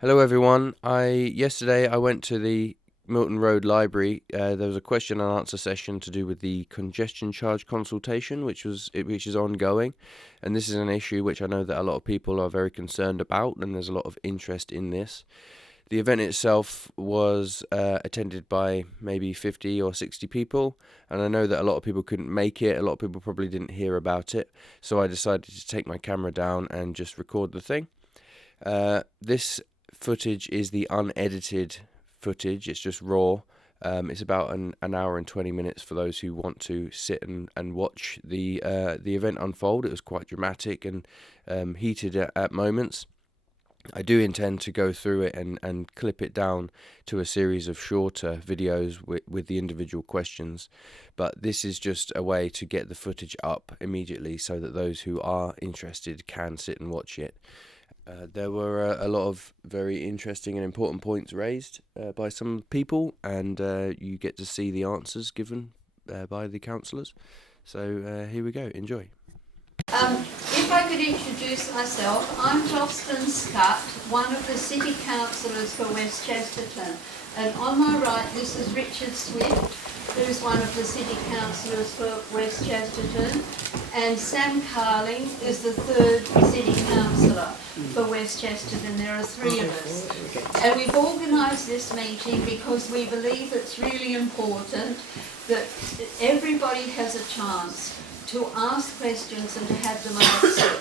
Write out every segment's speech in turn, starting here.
Hello everyone. Yesterday I went to the Milton Road Library. There was a question and answer session to do with the congestion charge consultation, which is ongoing, and this is an issue which I know that a lot of people are very concerned about, and there's a lot of interest in this. The event itself was attended by maybe 50 or 60 people, and I know that a lot of people couldn't make it. A lot of people probably didn't hear about it, so I decided to take my camera down and just record the thing. This footage is the unedited footage. It's just raw. It's about an hour and 20 minutes for those who want to sit and watch the event unfold. It was quite dramatic and heated at moments. I do intend to go through it and clip it down to a series of shorter videos with the individual questions, but this is just a way to get the footage up immediately so that those who are interested can sit and watch it. There were a lot of very interesting and important points raised by some people, and you get to see the answers given by the councillors. So here we go, enjoy. If I could introduce myself, I'm Jocelyn Scutt, one of the City Councillors for West Chesterton. And on my right, this is Richard Swift, who's one of the City Councillors for West Chesterton. And Sam Carling is the third City Councillor for West Chesterton. There are three of us. And we've organised this meeting because we believe it's really important that everybody has a chance to ask questions and to have them answered.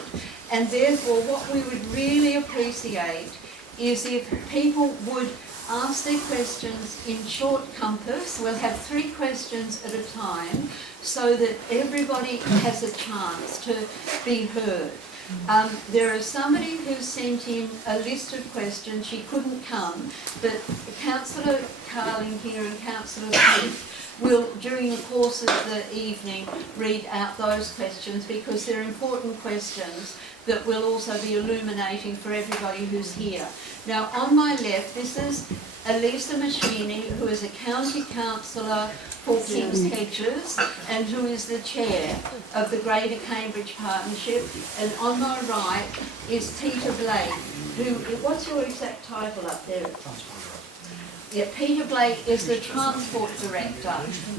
And therefore, what we would really appreciate is if people would ask their questions in short compass. We'll have 3 questions at a time so that everybody has a chance to be heard. There is somebody who sent in a list of questions. She couldn't come, but Councillor Carling here and Councillor Smith will, during the course of the evening, read out those questions because they're important questions that will also be illuminating for everybody who's here. Now, on my left, this is Elisa Machini, who is a county councillor for King's Hedges and who is the chair of the Greater Cambridge Partnership. And on my right is Peter Blake, who, what's your exact title up there? Yeah, Peter Blake is the Transport Director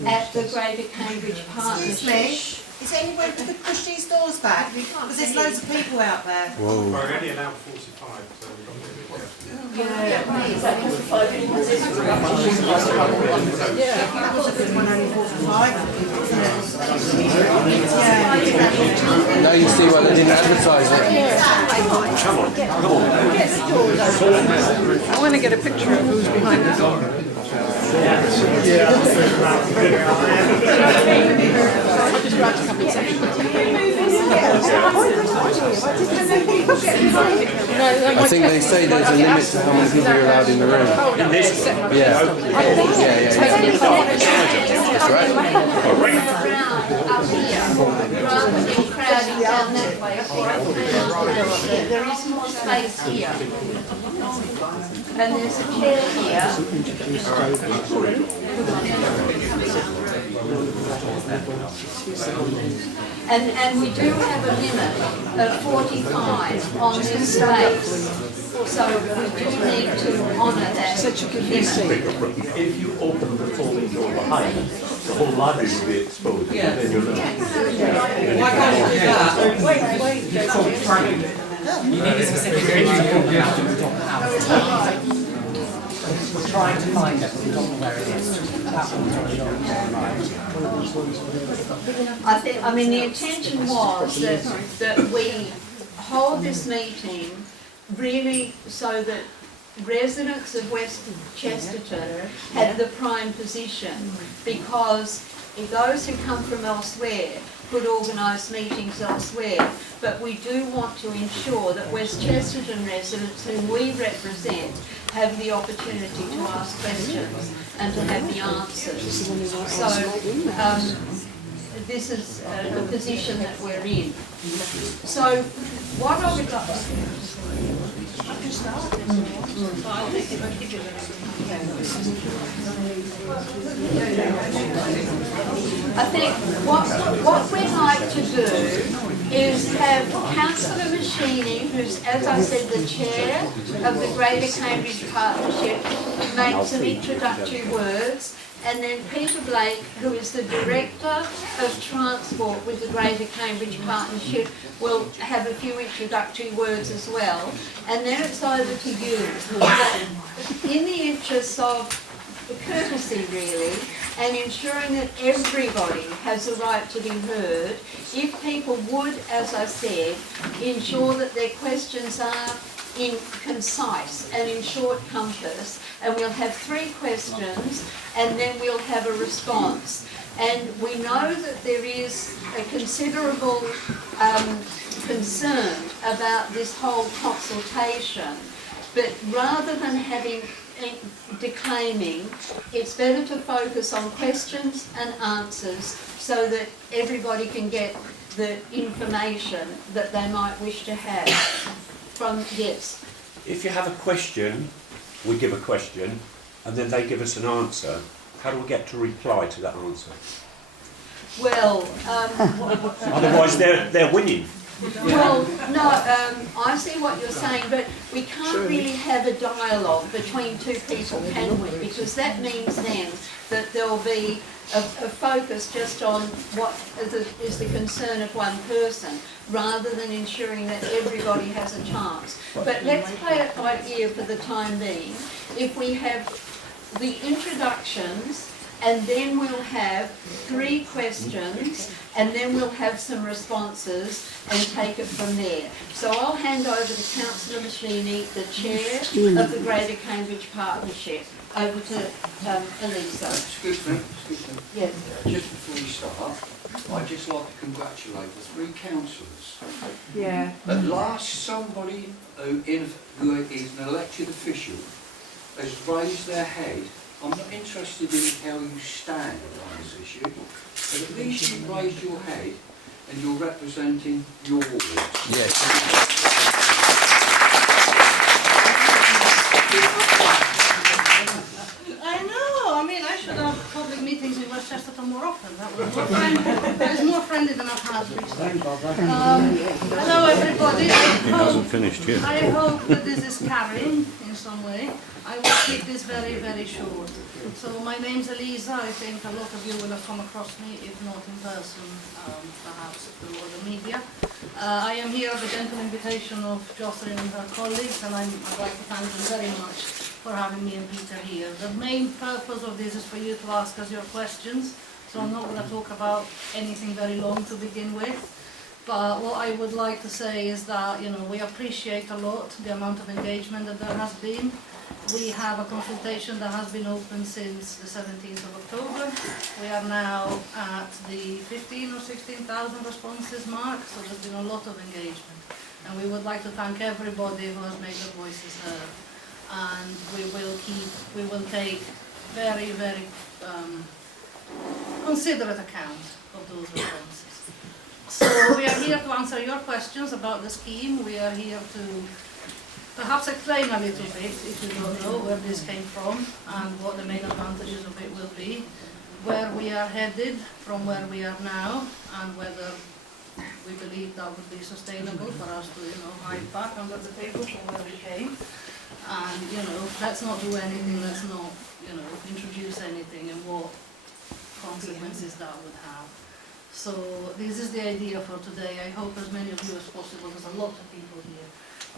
at the Greater Cambridge Partnership. Is there any way we could push these doors back? Because there's loads of people out there. Whoa. We're only allowed 45, so we've got to be a bit careful. Yeah, is that 45? Now you see why they didn't advertise it. I want to get a picture of who's behind the door. I think they say there's a limit to how many people are allowed in the room. Yeah. That's right. Up here, rather than crowding down that way, there is more space here. And there's a chair here. And we do have a limit of 45 on this space. So we do need to honour that limit. If you open the folding door behind, the whole library will be exposed. Yeah. Then you're Why can't you do that? Wait. You need a specific We're trying to find it, but we don't know where it is. I mean, the intention was that we hold this meeting really so that residents of West Chesterton had the prime position, because if those who come from elsewhere could organise meetings elsewhere, but we do want to ensure that West Chesterton residents whom we represent have the opportunity to ask questions and to have the answers. So this is the position that we're in. So what I would like I think what we'd like to do is have Councillor Machini, who's, as I said, the chair of the Greater Cambridge Partnership, make some introductory words, and then Peter Blake, who is the Director of Transport with the Greater Cambridge Partnership, will have a few introductory words as well, and then it's over to you. But in the interests of courtesy, really, and ensuring that everybody has the right to be heard, if people would, as I said, ensure that their questions are concise and in short compass, and we'll have 3 questions and then we'll have a response. And we know that there is a considerable concern about this whole consultation, but rather than having declaiming, it's better to focus on questions and answers so that everybody can get the information that they might wish to have from, yes. If you have a question, we give a question, and then they give us an answer. How do we get to reply to that answer? Well, Otherwise, they're winning. well, no, I see what you're saying, but we can't really have a dialogue between 2 people, can we? Because that means then that there will be a focus just on what is the concern of one person, rather than ensuring that everybody has a chance. But let's play it by ear for the time being. If we have the introductions, and then we'll have 3 questions, and then we'll have some responses and take it from there. So I'll hand over to Councillor Machini, the Chair of the Greater Cambridge Partnership. Over to Elisa. Excuse me. Yes. Just before you start, I'd just like to congratulate the 3 councillors. Yeah. At last, somebody who is an elected official has raised their head. I'm not interested in how you stand on this issue, but at least you've raised your head and you're representing your wards. Yes. I know, I mean, I should have public meetings in Westchester more often. That was more friendly. That is more friendly than I've had recently. Hello everybody. I hope that this is carrying in some way. I will keep this very, very short. So my name's Elisa. I think a lot of you will have come across me, if not in person, perhaps through the media. I am here at the gentle invitation of Jocelyn and her colleagues, and I'd like to thank them very much for having me and Peter here. The main purpose of this is for you to ask us your questions, so I'm not going to talk about anything very long to begin with. But what I would like to say is that, you know, we appreciate a lot the amount of engagement that there has been. We have a consultation that has been open since the 17th of October. We are now at the 15 or 16,000 responses mark, so there's been a lot of engagement. And we would like to thank everybody who has made their voices heard. And we will take very, very considerate account of those responses. So we are here to answer your questions about the scheme. We are here to perhaps explain a little bit, if you don't know, where this came from and what the main advantages of it will be, where we are headed from where we are now, and whether we believe that would be sustainable for us to, you know, hide back under the table from where we came. And, you know, let's not do anything, let's not, you know, introduce anything, and what consequences that would have. So this is the idea for today. I hope as many of you as possible, there's a lot of people here,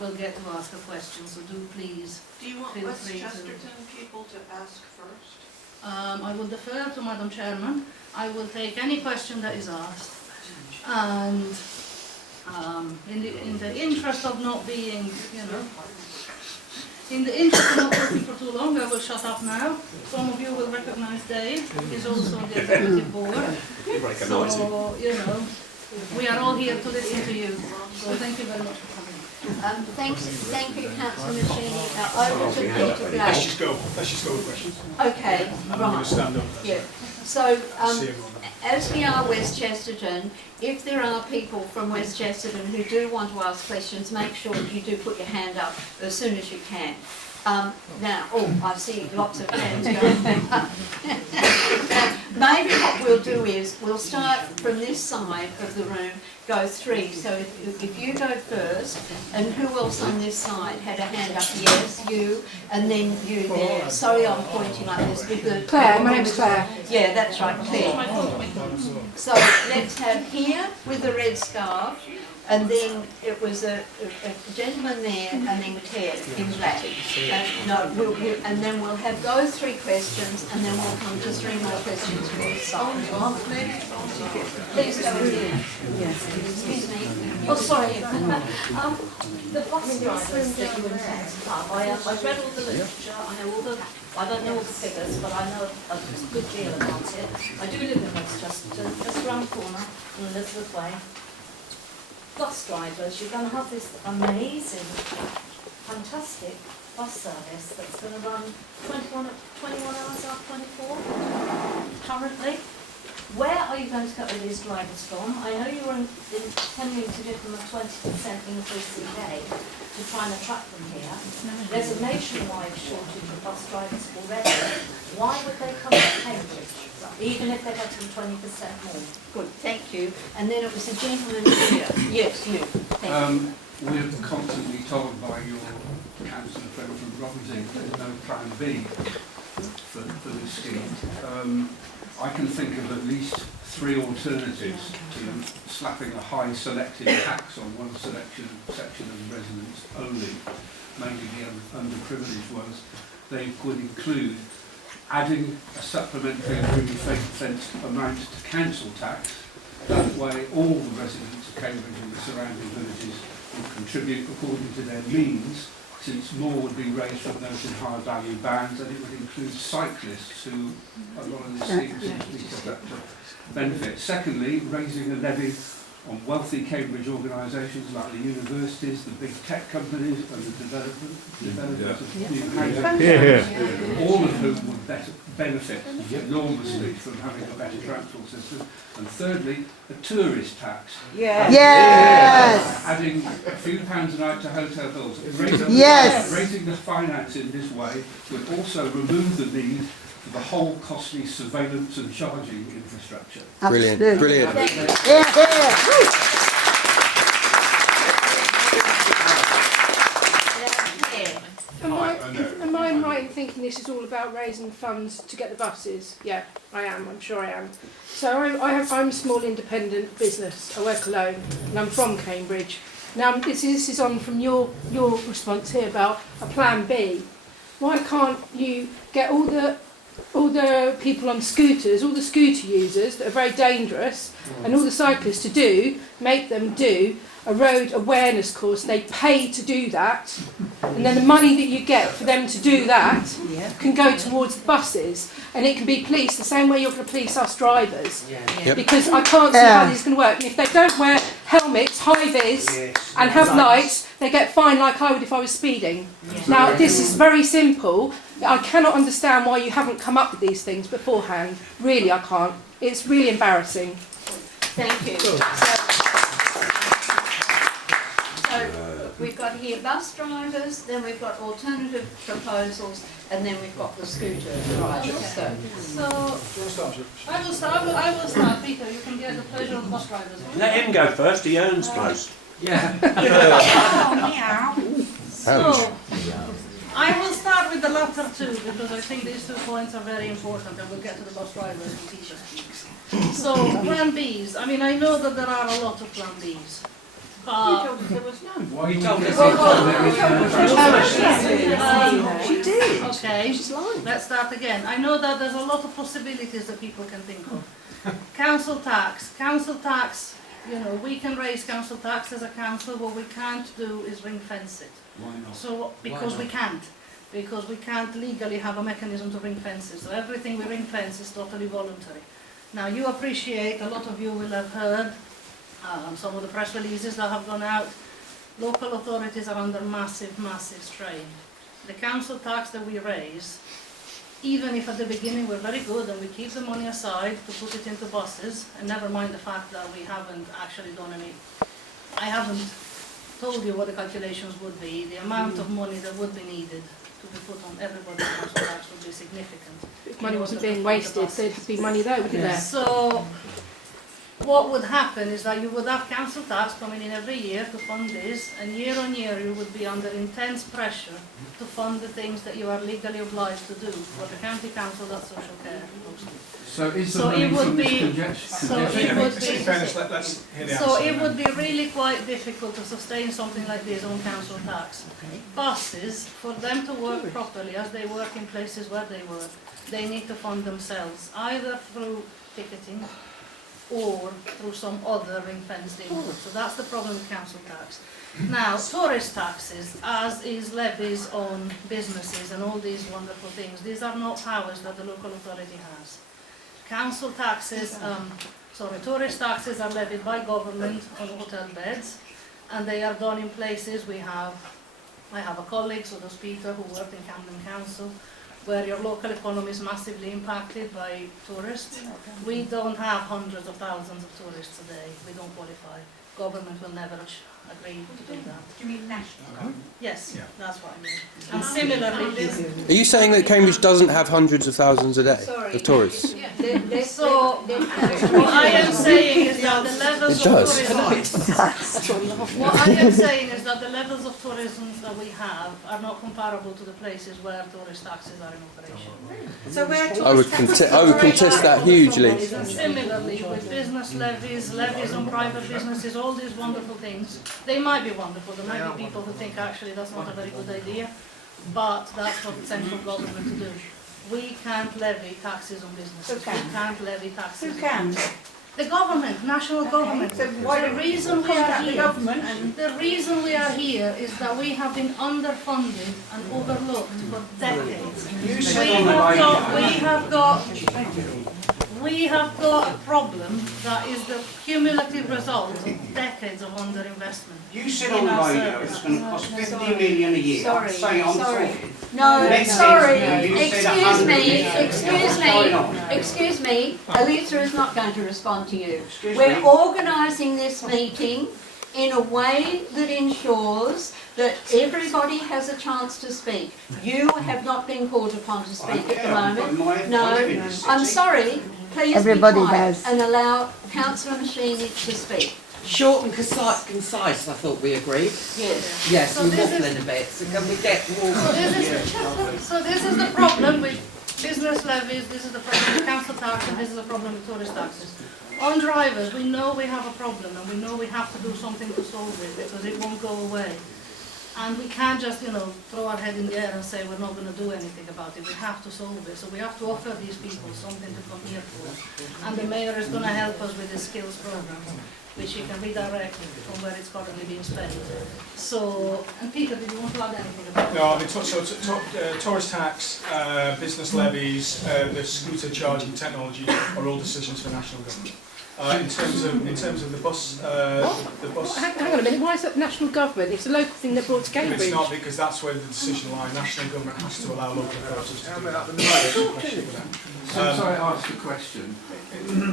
will get to ask a question, so do please Do you want feel free to... Westchesterton people to ask first? I will defer to Madam Chairman. I will take any question that is asked, and in the interest of not being, you know, in the interest of not talking for too long, I will shut up now. Some of you will recognise Dave. He's also on the executive board. So, you know, we are all here to listen to you. So thank you very much for coming. Thank you, Councillor Machini. Now over to Peter Blake. Let's just go with questions. Okay, I'm going to right. stand up. Yeah. So, See everyone. as we are Westchesterton, if there are people from Westchesterton who do want to ask questions, make sure that you do put your hand up as soon as you can. Now, I see lots of hands going. Maybe what we'll do is we'll start from this side of the room, go three. So if you go first, and who else on this side had a hand up? Yes, you, and then you there. Sorry, I'm pointing like this because Claire, my name's Claire. Yeah, that's right, Claire. So let's have here with the red scarf. And then it was a gentleman there, and then Ted in black. And then we'll have those three questions, and then we'll come to three more questions for each side. Please go ahead. Excuse me. Oh, sorry. The bus drivers that you intend to have, I've read all the literature, I don't know all the figures, but I know a good deal about it. I do live in Westchester, just around the corner, on Elizabeth Way. Bus drivers, you're going to have this amazing, fantastic bus service that's going to run 21 hours out of 24 currently. Where are you going to get all these drivers from? I know you were intending to give them a 20% increase a day to try and attract them here. There's a nationwide shortage of bus drivers already. Why would they come to Cambridge, even if they're getting 20% more? Good, thank you. And then it was a gentleman here. Yes, you. Thank you. We're constantly told by your councillor friend from Robinson there's no plan B for this scheme. I can think of at least three alternatives to slapping a high selected tax on one section of the residents only, mainly the underprivileged ones. They could include adding a supplementary ring-fenced amount to council tax. That way all the residents of Cambridge and the surrounding villages will contribute according to their means, since more would be raised from those in higher value bands, and it would include cyclists who a lot of this seems to be of that benefit. Secondly, raising a levy on wealthy Cambridge organisations like the universities, the big tech companies and the developers of new housing, all of whom would benefit enormously from having a better transport system. And thirdly, a tourist tax. Yes. Adding a few pounds a night to hotel bills. Raising the finance in this way would also remove the need for the whole costly surveillance and charging infrastructure. Brilliant, brilliant. Am I right in thinking this is all about raising funds to get the buses? Yeah, I am. I'm sure I am. So I'm a small independent business. I work alone, and I'm from Cambridge. Now this is on from your response here about a plan B. Why can't you get all the people on scooters, all the scooter users that are very dangerous, and all the cyclists to make them do a road awareness course? They pay to do that, and then the money that you get for them to do that can go towards the buses, and it can be policed the same way you're going to police us drivers. Because I can't see how this is going to work. And if they don't wear helmets, high-vis, and have lights, they get fined like I would if I was speeding. Now, this is very simple. I cannot understand why you haven't come up with these things beforehand. Really, I can't. It's really embarrassing. Thank you. So we've got here bus drivers, then we've got alternative proposals, and then we've got the scooter drivers. So I will start. Peter, you can get the pleasure of bus drivers. Let him go first, he earns most. So I will start with the latter two, because I think these 2 points are very important, and we'll get to the bus drivers and teachers. So plan Bs. I mean, I know that there are a lot of plan Bs. There was none. Why She did. Okay, let's start again. I know that there's a lot of possibilities that people can think of. Council tax, you know, we can raise council tax as a council. What we can't do is ring fence it. Why not? So, because we can't legally have a mechanism to ring fence it. So everything we ring fence is totally voluntary. Now you appreciate, a lot of you will have heard some of the press releases that have gone out. Local authorities are under massive, massive strain. The council tax that we raise, even if at the beginning we're very good and we keep the money aside to put it into buses, and never mind the fact that we haven't actually done any, I haven't told you what the calculations would be, the amount of money that would be needed to put everybody's council tax would be significant. If money wasn't being wasted, there'd be money there, wouldn't there? So, what would happen is that you would have council tax coming in every year to fund this, and year on year you would be under intense pressure to fund the things that you are legally obliged to do. For the county council, that's social care mostly. So is So it would be, so it would In be, fairness, let's hear the so answer. it would be really quite difficult to sustain something like this on council tax. Buses, for them to work properly, as they work in places where they work, they need to fund themselves, either through ticketing or through some other ring-fenced income. So that's the problem with council tax. Now, tourist taxes, as is levies on businesses and all these wonderful things, these are not powers that the local authority has. Council taxes, tourist taxes are levied by government on hotel beds, and they are done in places. I have a colleague, so does Peter, who worked in Camden Council, where your local economy is massively impacted by tourists. We don't have hundreds of thousands of tourists a day. We don't qualify. Government will never agree to do that. Do you mean national? Yes, Yeah. that's what I mean. And similarly, this, Are you saying that Cambridge doesn't have hundreds of thousands a day Sorry. of tourists? so what I am saying is that the levels It of does. tourism, what I am saying is that the levels of tourism that we have are not comparable to the places where tourist taxes are in operation. So where I would contest that hugely. And similarly, with business levies, levies on private businesses, all these wonderful things, they might be wonderful. There might be people who think actually that's not a very good idea, but that's for the central government to do. We can't levy taxes on businesses. Who can? We can't levy taxes. Who can? The government, national government. So why The don't we reason we are contact the here, government and the reason we are here is that we have been underfunded and overlooked for decades. We have got a problem that is the cumulative result of decades of underinvestment. You said in on our radio service. it's going to cost 50 million a year. Sorry, Say I'm sorry. talking. No, Next sorry, interview, you said excuse 100 me, excuse me, Alisa is not going to respond to you. Excuse We're me. organising this meeting in a way that ensures that everybody has a chance to speak. You have not been called upon to speak at the moment. No, I'm sorry, please Everybody be quiet has. and allow Councillor Machini to speak. Short and concise, I thought we agreed. Yes. Yes, So you're this is- waffling a bit, so can we get more? So this is the problem with business levies, this is the problem with council tax, and this is the problem with tourist taxes. On drivers, we know we have a problem and we know we have to do something to solve it because it won't go away. And we can't just, throw our head in the air and say we're not going to do anything about it. We have to solve it. So we have to offer these people something to come here for. And the mayor is going to help us with the skills program, which you can redirect from where it's currently being spent. So, and Peter, did you want to add anything about No, I mean, tourist tax, business levies, the scooter charging technology are all decisions for national government. In terms of the bus, Hang on a minute, why is that national government? It's a local thing that brought to Cambridge. it's not, because that's where the decision lies. National government has to allow local authorities to do that. So sorry, I asked a question.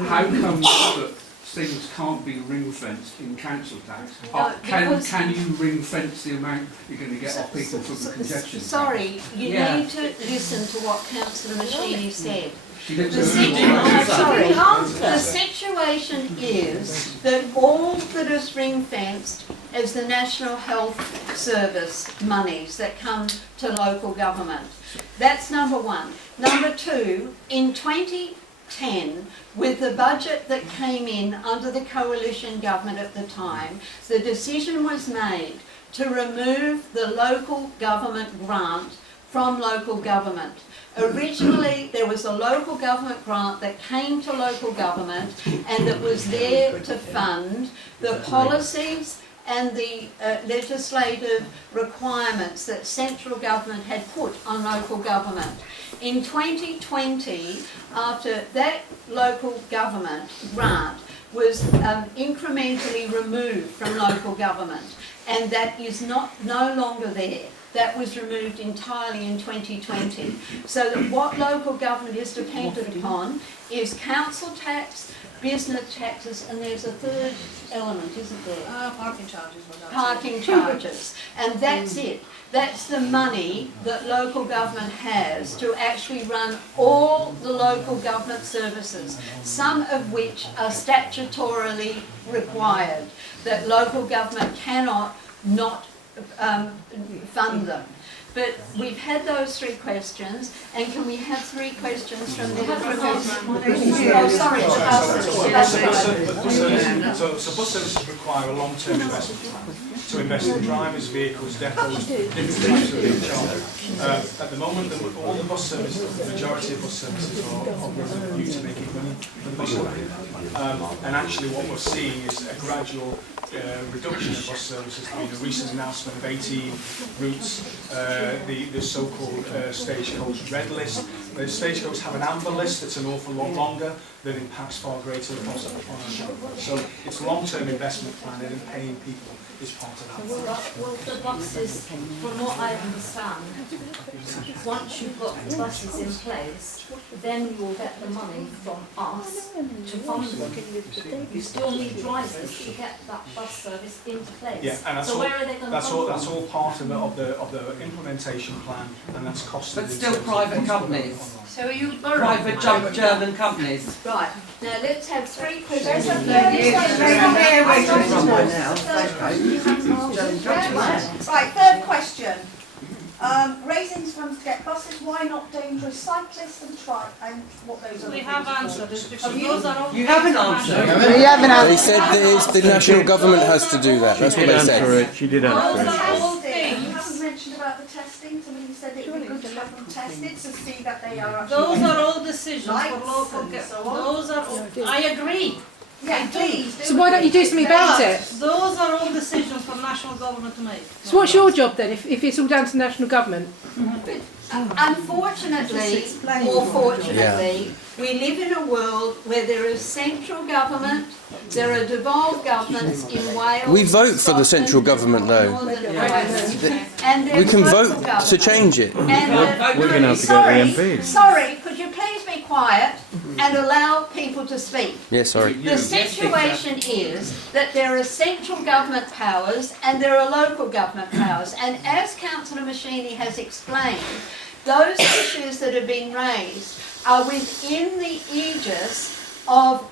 How come that things can't be ring fenced in council tax? Can you ring fence the amount you're going to get off people from the congestion? Sorry, you Yeah. need to listen to what Councillor Machini said. She didn't The say situation is that all that is ring-fenced is the National Health Service monies that come to local government. That's number one. Number two, in 2010, with the budget that came in under the coalition government at the time, the decision was made to remove the local government grant from local government. Originally, there was a local government grant that came to local government and that was there to fund the policies and the legislative requirements that central government had put on local government. In 2020, after that local government grant was incrementally removed from local government, and that is no longer there. That was removed entirely in 2020. So that what local government is dependent upon is council tax, business taxes, and there's a third element, isn't there? Parking charges was Parking charges, and that's it. That's the money that local government has to actually run all the local government services, some of which are statutorily required, that local government cannot not fund them. But we've had those 3 questions, and can we have 3 questions from the Oh, sorry, So bus services require a long-term investment plan to invest in drivers, vehicles, depots, different types of recharge. At the moment, all the bus services, the majority of bus services are with a view to making money for the bus company. And actually what we're seeing is a gradual reduction of bus services. There's been a recent announcement of 18 routes, the so-called stagecoach red list. The stagecoach have an amber list that's an awful lot longer, that impacts far greater cost of financial. So it's long-term investment plan and paying people is part of that. Well, the buses, from what I understand, once you've got the buses in place, then you will get the money from us to fund them. You still need drivers to get that bus service into place. Yeah, and that's so all, where are they going to that's come all, from? that's all part of the implementation plan, and that's costed. But still private companies. So are you Private German companies. Right. Now let's have 3 questions. Right, third question. Raising funds to get buses, why not dangerous cyclists and what those are? We have answered this because those are all. You haven't answered. They said that the national government has to do that. That's what they said. She did answer it. You haven't mentioned about the testing. Somebody said it would be good to have them tested to see that they are actually. Those are all decisions for Lights local and so on. Those are all, I agree. Yeah, please. So why don't you do something about it? Those are all decisions for national government to make. So what's your job then, if it's all down to national government? Unfortunately, or fortunately, we live in a world where there is central government, there are devolved governments in Wales. We vote for the central government though. And We can vote to change it. We're going to have to go to the MPs. Sorry, could you please be quiet and allow people to speak? Yeah, sorry. The situation is that there are central government powers and there are local government powers. And as Councillor Machini has explained, those issues that have been raised are within the aegis of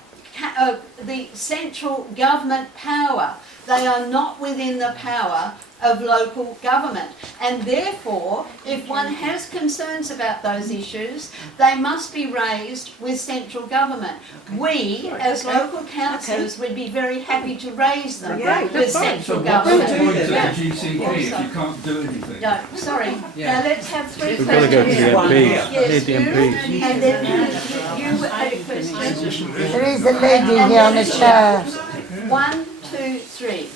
the central government power. They are not within the power of local government, and therefore if one has concerns about those issues they must be raised with central government. We as local councillors would be very happy to raise them with central government. GCP if you can't do anything? No, sorry. Now let's have 3 We've got to go to the questions. MPs. Yes, Need the you, MPs. and then you had a question. There is a lady here on the chair. 1, 2, 3.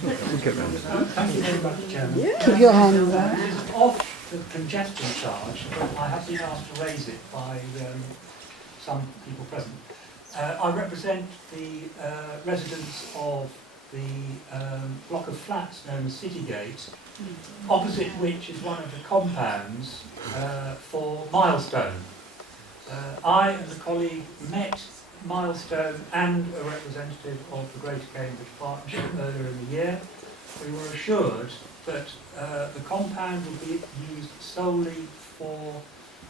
We'll get round to that. Thank you very much, Chairman. Keep your hand there. Off the congestion charge, but I have been asked to raise it by some people present. I represent the residents of the block of flats known as Citygate, opposite which is one of the compounds for Milestone. I and a colleague met Milestone and a representative of the Greater Cambridge Partnership earlier in the year. We were assured that the compound would be used solely for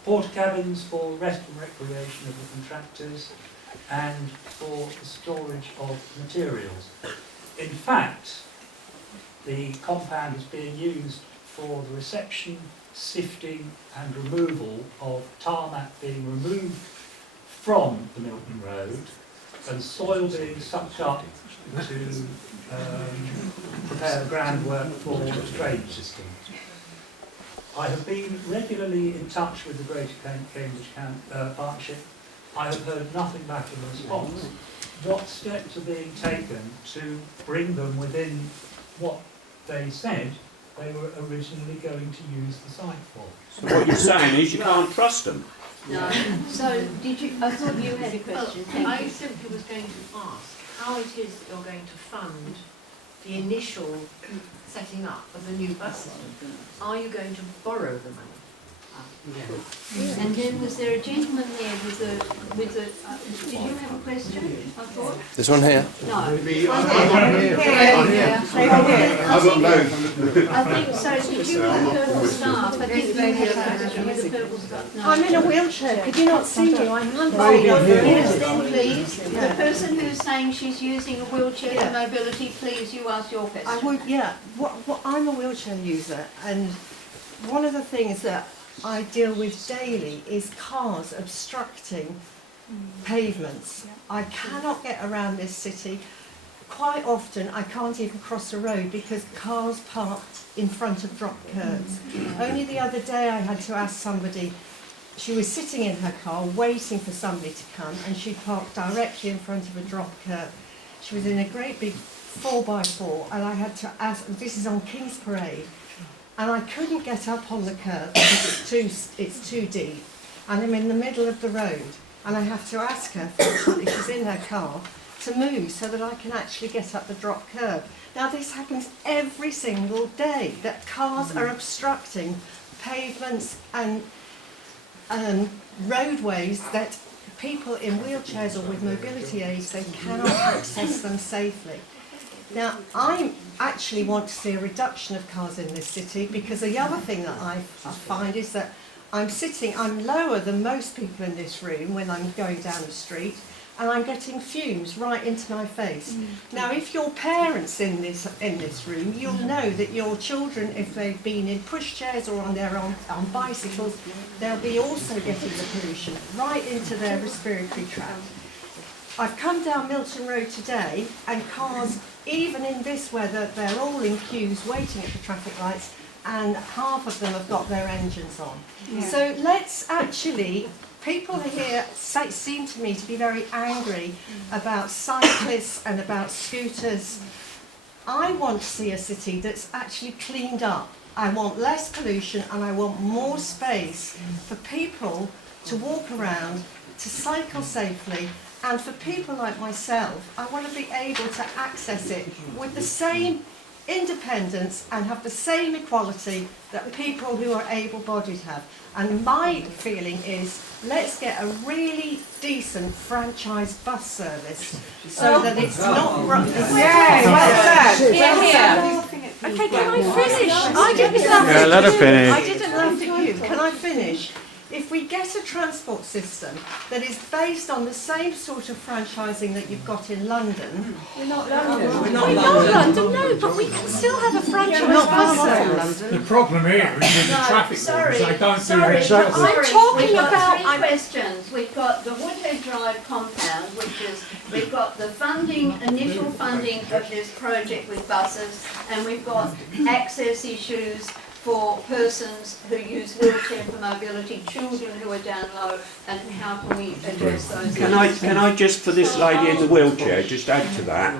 porta cabins, for rest and recreation of the contractors, and for the storage of materials. In fact, the compound is being used for the reception, sifting and removal of tarmac being removed from the Milton Road and soil being sucked up to prepare the groundwork for the drainage system. I have been regularly in touch with the Greater Cambridge Partnership. I have heard nothing back in response. What steps are being taken to bring them within what they said they were originally going to use the site for? So what you're saying is you can't trust them? No. So, did you? I thought you had a question. I simply was going to ask how it is you're going to fund the initial setting up of the new bus system. Are you going to borrow the money? And then was there a gentleman there with a, did you have a question, I thought? This one here. No. I think so. Did you have purple staff? I think you had a question with the purple staff. No. I'm in a wheelchair. Could you not see me? I'm Yes, then please. The person who's saying she's using a wheelchair for mobility, please, you ask your question. I would, yeah. I'm a wheelchair user, and one of the things that I deal with daily is cars obstructing pavements. I cannot get around this city. Quite often I can't even cross the road because cars park in front of drop curbs. Only the other day I had to ask somebody, she was sitting in her car waiting for somebody to come, and she parked directly in front of a drop curb. She was in a great big 4x4, and I had to ask, this is on King's Parade, and I couldn't get up on the curb because it's too deep, and I'm in the middle of the road, and I have to ask her, fortunately she's in her car, to move so that I can actually get up the drop curb. Now this happens every single day, that cars are obstructing pavements and roadways that people in wheelchairs or with mobility aids, they cannot access them safely. Now, I actually want to see a reduction of cars in this city, because the other thing that I find is that I'm lower than most people in this room when I'm going down the street, and I'm getting fumes right into my face. Now, if you're parents in this room, you'll know that your children, if they've been in pushchairs or on bicycles, they'll be also getting the pollution right into their respiratory tract. I've come down Milton Road today, and cars, even in this weather, they're all in queues waiting at the traffic lights, and half of them have got their engines on. Yeah. So let's actually, people here seem to me to be very angry about cyclists and about scooters. I want to see a city that's actually cleaned up. I want less pollution, and I want more space for people to walk around, to cycle safely, and for people like myself, I want to be able to access it with the same independence and have the same equality that people who are able-bodied have. And my feeling is, let's get a really decent franchise bus service so that it's not... Okay, can I finish? I didn't laugh at you. Let her finish. I didn't laugh at you. Can I finish? If we get a transport system that is based on the same sort of franchising that you've got in London... We're not London. We're not London, no, but we can still have a franchise bus service. The problem here is with the traffic rules, they don't do it. I'm talking We've got about... three questions. We've got the Woodhead Drive compound, which is, we've got the funding, initial funding of this project with buses, and we've got access issues for persons who use wheelchair for mobility, children who are down low, and how can we address those Can I just, for this lady in the wheelchair, just add to that?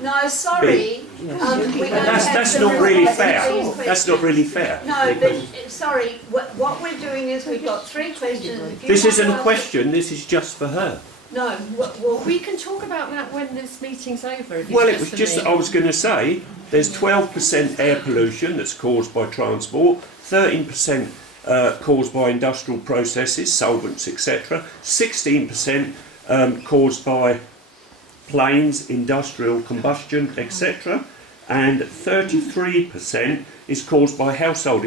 No, sorry. That's not really fair. That's not really fair. No, but sorry, what we're doing is we've got three questions. This isn't a question, this is just for her. No, well, we can talk about that when this meeting's over. Well, it was just, I was going to say, there's 12% air pollution that's caused by transport, 13% caused by industrial processes, solvents, etc., 16% caused by planes, industrial combustion, etc., and 33% is caused by household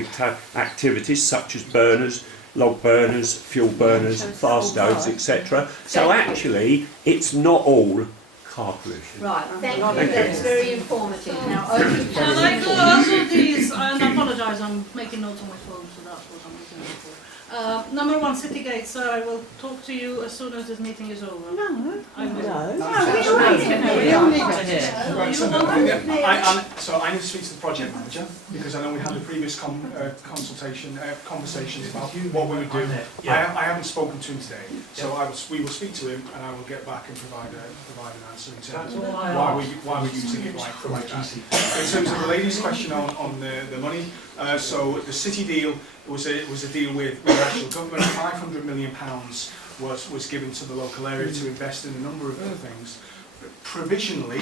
activities such as burners, log burners, fuel burners, fast stoves, etc. So actually, it's not all car pollution. Right, thank you. That's very informative. Now, Can I go answer these? And I apologise, I'm making notes on my phone, so that's what I'm using it for. Number one, city gates. Sir, I will talk to you as soon as this meeting is over. No. I will. We all need to hear. So I need to speak to the project manager, because I know we had the previous conversations about what we would do. I haven't spoken to him today, so we will speak to him, and I will get back and provide an answer in terms of why we're using it like that. In terms of the lady's question on the money, so the city deal was a deal with the national government. £500 million was given to the local area to invest in a number of things. Provisionally,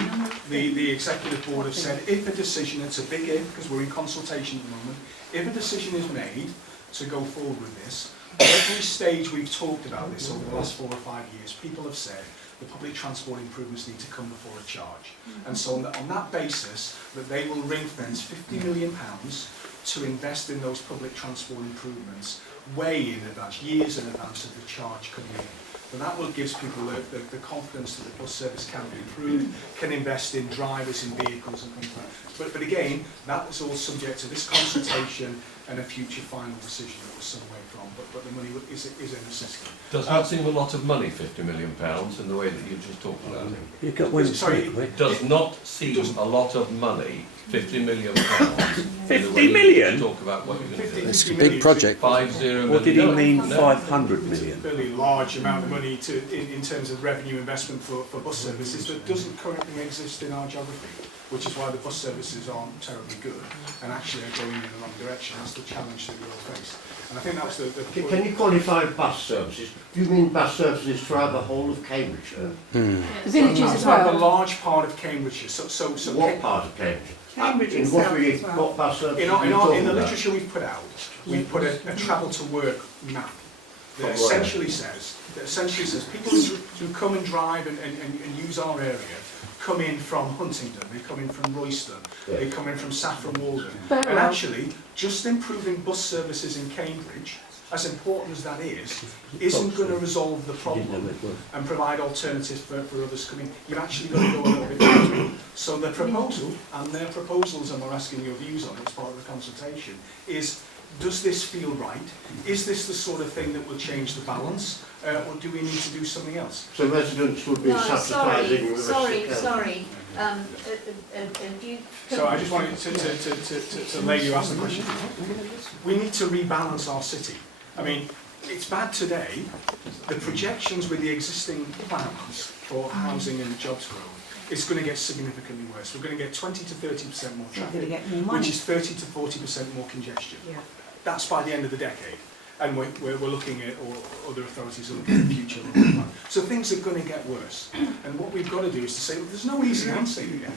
the executive board have said, if a decision, it's a big if because we're in consultation at the moment, if a decision is made to go forward with this. Every stage we've talked about this over the last 4 or 5 years, people have said the public transport improvements need to come before a charge. And so on that basis, that they will ring-fence £50 million to invest in those public transport improvements way in advance, years in advance of the charge coming in. And that will give people the confidence that the bus service can be improved, can invest in drivers, in vehicles and things like that. But again, that was all subject to this consultation and a future final decision that was some way from. But the money is in the system. Does that seem a lot of money, £50 million, in the way that you just talked about it? You got one. Sorry, It does not seem a lot of money, £50 million. 50 million? Talk about what you're going to do. It's a big project. 50 million. Or did he mean No. 500 million? It's a fairly large amount of money in terms of revenue investment for bus services that doesn't currently exist in our geography, which is why the bus services aren't terribly good and actually are going in the wrong direction. That's the challenge that we all face. And I think that's the Can you qualify bus services? Do you mean bus services throughout the whole of Cambridgeshire? The villages as a well. large part of Cambridgeshire. So What part of Cambridgeshire? Cambridge In itself what, as well. what bus services in are you the talking about? literature we've put out, we've put a travel to work map From that where? essentially says people who come and drive and use our area come in from Huntingdon, they come in from Royston, they come in from Saffron Walden. And actually, just improving bus services in Cambridge, as important as that is, isn't going to resolve the problem and provide alternatives for others coming. You've actually got to go a little bit further. So the proposal, and their proposals, and we're asking your views on it as part of the consultation, is does this feel right? Is this the sort of thing that will change the balance? Or do we need to do something else? So residents would be subsidising the rest of the county? So I just wanted to lay you ask the question. We need to rebalance our city. I mean, it's bad today. The projections with the existing plans for housing and jobs growth is going to get significantly worse. We're going to get 20 to 30% more traffic, which is 30 to 40% more congestion. Yeah. That's by the end of the decade. And we're looking at, or other authorities are looking at the future. So things are going to get worse. And what we've got to do is to say, well, there's no easy answer here.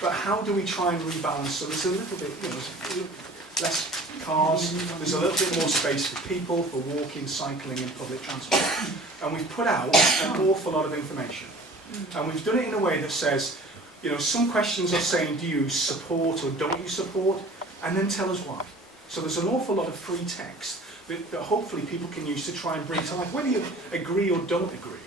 But how do we try and rebalance so there's a little bit, there's less cars, there's a little bit more space for people, for walking, cycling and public transport. And we've put out an awful lot of information. And we've done it in a way that says, some questions are saying, do you support or don't you support? And then tell us why. So there's an awful lot of free text that hopefully people can use to try and bring to life. Whether you agree or don't agree,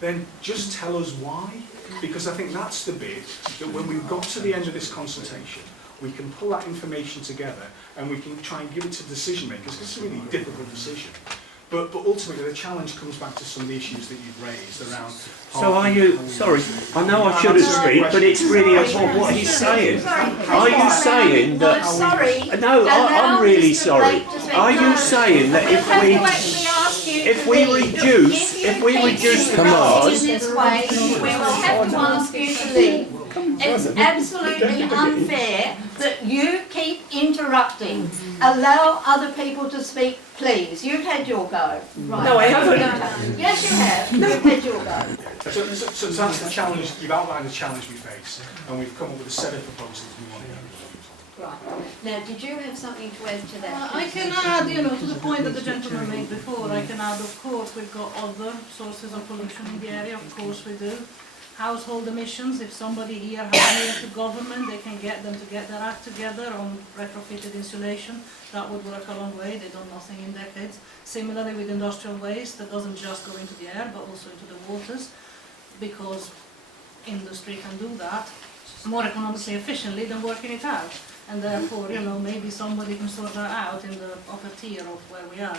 then just tell us why. Because I think that's the bit that when we've got to the end of this consultation, we can pull that information together and we can try and give it to decision makers, because it's a really difficult decision. But ultimately the challenge comes back to some of the issues that you've raised around... So are you, sorry, I know I shouldn't speak, but it's really upon what he's saying. Are you saying that... No, I'm really sorry. Are you saying that if we reduce the cars... We will have to ask you to leave. It's absolutely unfair that you keep interrupting. Allow other people to speak, please. You've had your go. Right. No, I haven't. Yes, you have. You've had your go. So that's the challenge. You've outlined the challenge we face, and we've come up with a set of proposals we want to implement. Right. Now, did you have something to add to that? I can add, to the point that the gentleman made before, I can add, of course, we've got other sources of pollution in the area, of course we do. Household emissions, if somebody here has near to government, they can get them to get their act together on retrofitted insulation. That would work a long way, they've done nothing in decades. Similarly with industrial waste, that doesn't just go into the air, but also into the waters, because industry can do that more economically efficiently than working it out. And therefore, maybe somebody can sort that out in the upper tier of where we are.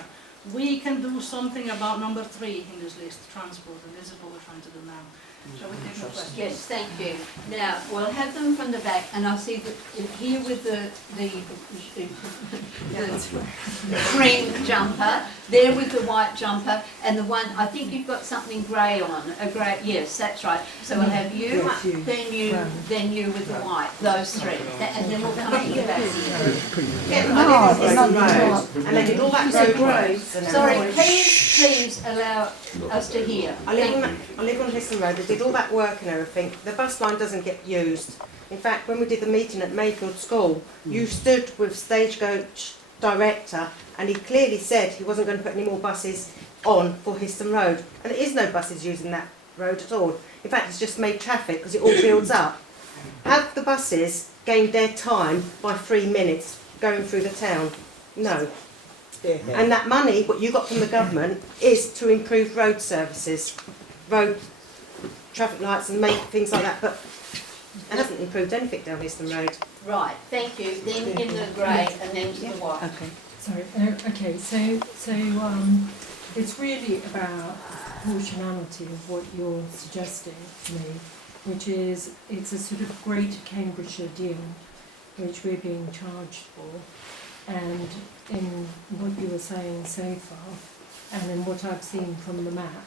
We can do something about number 3 in this list, transport, and this is what we're trying to do now. Shall we take more questions? Yes, thank you. Now, we'll have them from the back, and I see that here with the cream jumper, there with the white jumper, and the one, I think you've got something grey on, yes, that's right. So we'll have you, then you with the white, those 3. And then we'll come to the back here. And they did all that road. Sorry, please allow us to hear. I live on Histon Road. They did all that work and everything. The bus line doesn't get used. In fact, when we did the meeting at Mayfield School, you stood with Stagecoach director, and he clearly said he wasn't going to put any more buses on for Histon Road. And there is no buses using that road at all. In fact, it's just made traffic because it all builds up. Have the buses gained their time by 3 minutes going through the town? No. And that money, what you got from the government, is to improve road services, road traffic lights and make things like that, but it hasn't improved anything down Histon Road. Right, thank you. Then in the grey and then to the white. Okay. Sorry. Okay. So it's really about proportionality of what you're suggesting to me, which is it's a sort of Greater Cambridgeshire deal, which we're being charged for, and in what you were saying so far, and in what I've seen from the map,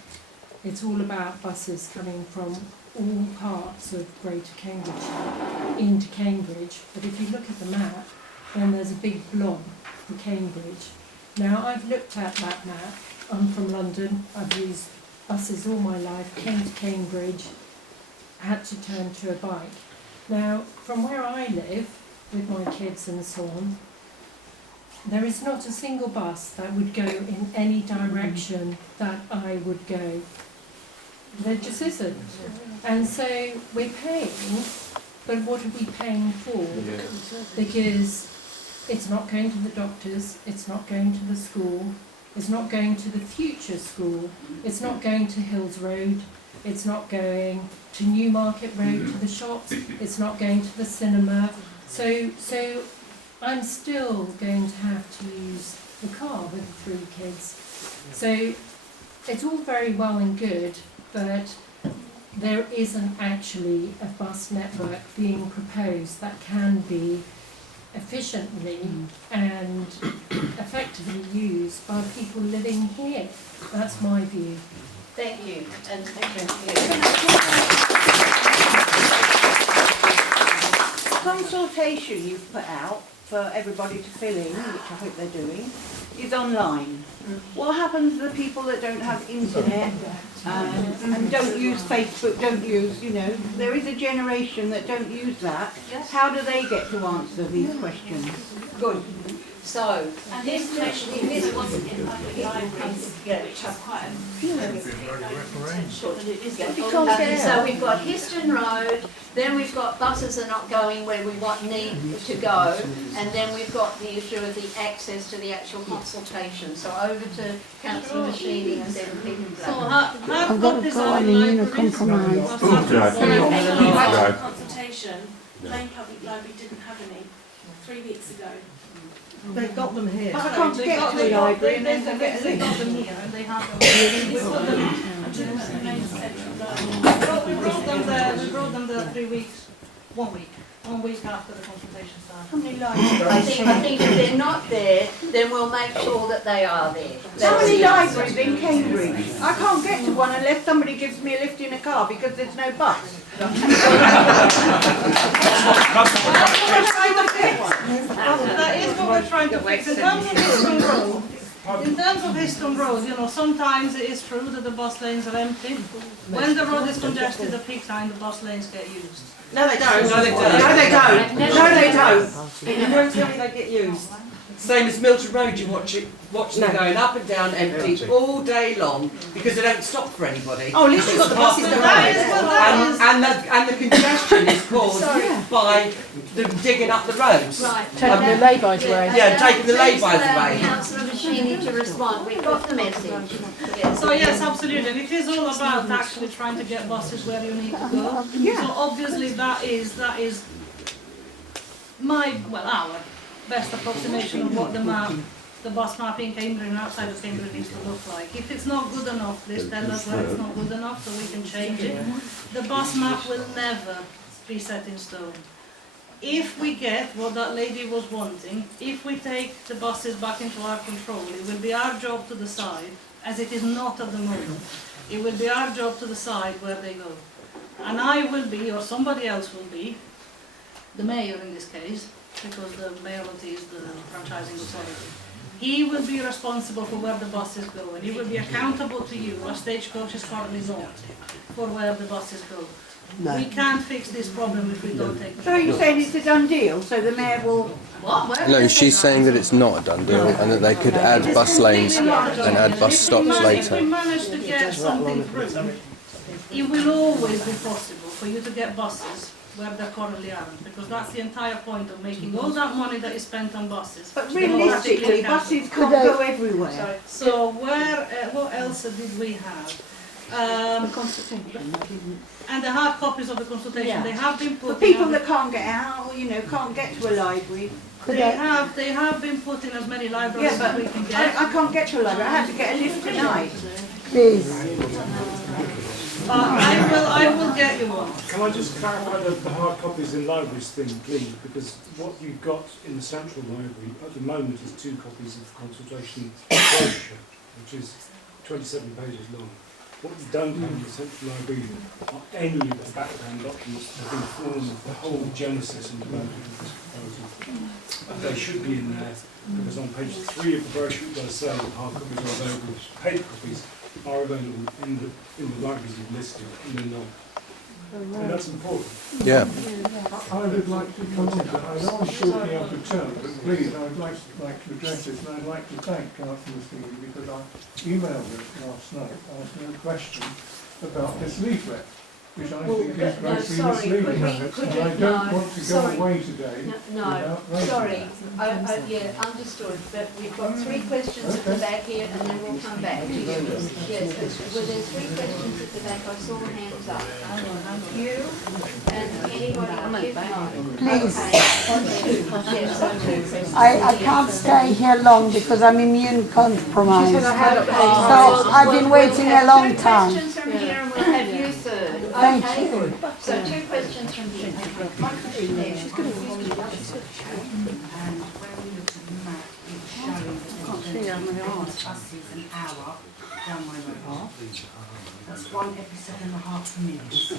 it's all about buses coming from all parts of Greater Cambridgeshire into Cambridge. But if you look at the map, then there's a big blob for Cambridge. Now, I've looked at that map. I'm from London. I've used buses all my life, came to Cambridge, had to turn to a bike. Now, from where I live, with my kids and so on, there is not a single bus that would go in any direction that I would go. There just isn't. And so we're paying, but what are we paying for? Because it's not going to the doctors, it's not going to the school, it's not going to the future school, it's not going to Hills Road, it's not going to Newmarket Road to the shops, it's not going to the cinema. So I'm still going to have to use the car with the 3 kids. So it's all very well and good, but there isn't actually a bus network being proposed that can be efficiently and effectively used by people living here. That's my view. Thank you. And Consultation you've put out for everybody to fill in, which I hope they're doing, is online. What happens to the people that don't have internet and don't use Facebook, don't use, there is a generation that don't use that. How do they get to answer these questions? Good. so, And the information you missed wasn't in public libraries, which have quite a sure that it is getting. So we've got Histon Road, then we've got buses are not going where we need to go, and then we've got the issue of the access to the actual consultation. So over to Councillor Machini and then Peter Black. So I've got this compromise. Consultation, Plain Public Library didn't have any 3 weeks ago. They've got them here. But I can't get to the library and then get a They got them here and they have them. We brought them there 3 weeks, 1 week. 1 week after the consultation started. How many libraries? I think if they're not there, then we'll make sure that they are there. How many libraries in Cambridge? I can't get to one unless somebody gives me a lift in a car because there's no bus. That is what we're trying to fix. In terms of Histon Road, sometimes it is true that the bus lanes are empty. When the road is congested at peak time, the bus lanes get used. No, they don't. No, they don't. No, they don't. No, they don't. You don't tell me they get used. Same as Milton Road, you watch them going up and down empty all day long because they don't stop for anybody. Oh, at least you've got the buses going. And the congestion is caused by them digging up the roads. Right. Taking the lay-bys away. Yeah, taking the lay-bys away. Councillor Machini to respond. We've got the message. Yes. So yes, absolutely. And it is all about actually trying to get buses where you need to go. Yeah. So obviously that is our best approximation of what the bus map in Cambridge and outside of Cambridge needs to look like. If it's not good enough, please tell us where it's not good enough so we can change it. The bus map will never be set in stone. If we get what that lady was wanting, if we take the buses back into our control, it will be our job to decide, as it is not at the moment, it will be our job to decide where they go. And I will be, or somebody else will be, the mayor in this case, because the mayoralty is the franchising authority. He will be responsible for where the buses go, and he will be accountable to you, as Stagecoach is currently not, for where the buses go. We can't fix this problem if we don't take. So you're saying it's a done deal, so the mayor will... What? No, she's saying that it's not a done deal and that they could add bus lanes and add bus stops If we later. manage to get something through, it will always be possible for you to get buses where they currently aren't, because that's the entire point of making all that money that is spent on buses. But realistically, buses can't go everywhere. Sorry. So where, what else did we have? The consultation. And the hard copies of the consultation, Yeah. they have been For put people in. that can't get out, or, you know, can't get to a library. They have been put in as many libraries Yeah, as but we can get. I can't get to a library. I had to get a lift tonight. I will get you one. Can I just clarify the hard copies in libraries thing, please? Because what you've got in the Central Library at the moment is 2 copies of the consultation brochure, which is 27 pages long. What you don't have in the Central Library are any of the background documents that inform the whole genesis and development of this proposal. They should be in there, because on page 3 of the brochure it does say that hard copies are available, paper copies are available in the libraries you've listed, and they're not. And that's important. Yeah. I would like to comment that I know I'm talking out of turn, but please, I would like to address this, and I'd like to thank Councillor Stevie because I emailed her last night asking a question about this leaflet, which I think is grossly misleading. And I don't want to go away today without raising that. Yeah, understood, but we've got 3 questions at the back here and then we'll come back to you. Yes, well, there's 3 questions at the back, I saw hands up. You and anybody else? Please. Yes, I can't stay here long because I'm immune compromised. So I've been waiting a long time. Questions from here and we'll have you third. Thank Okay? you. So 2 questions from here. My question there. And when we look at the map, it's showing that there's buses an hour down my road. That's 1 every 7.5 minutes.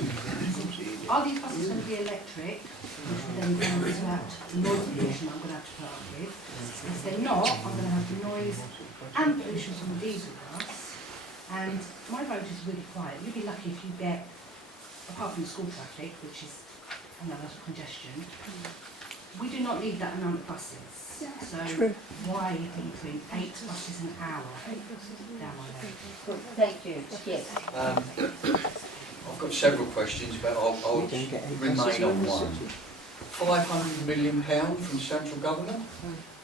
Are these buses going to be electric, which will then balance out the noise pollution I'm going to have to put up with? If they're not, I'm going to have the noise and pollution from the diesel bus. And my road is really quiet. You'd be lucky if you get, apart from school traffic, which is another congestion, we do not need that amount of buses. So why are you thinking 8 buses an hour down my road? Thank you. Yes. I've got several questions, but I'll remain on one. £500 million from central government.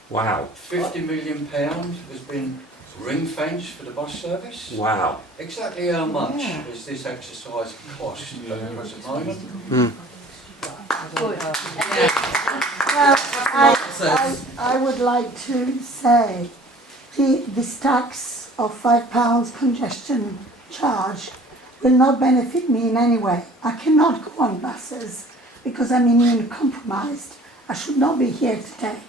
Wow. £50 million has been ring-fenced for the bus service. Wow. Exactly how much does this exercise cost at the present moment? I would like to say this tax of £5 congestion charge will not benefit me in any way. I cannot go on buses because I'm immune compromised. I should not be here today,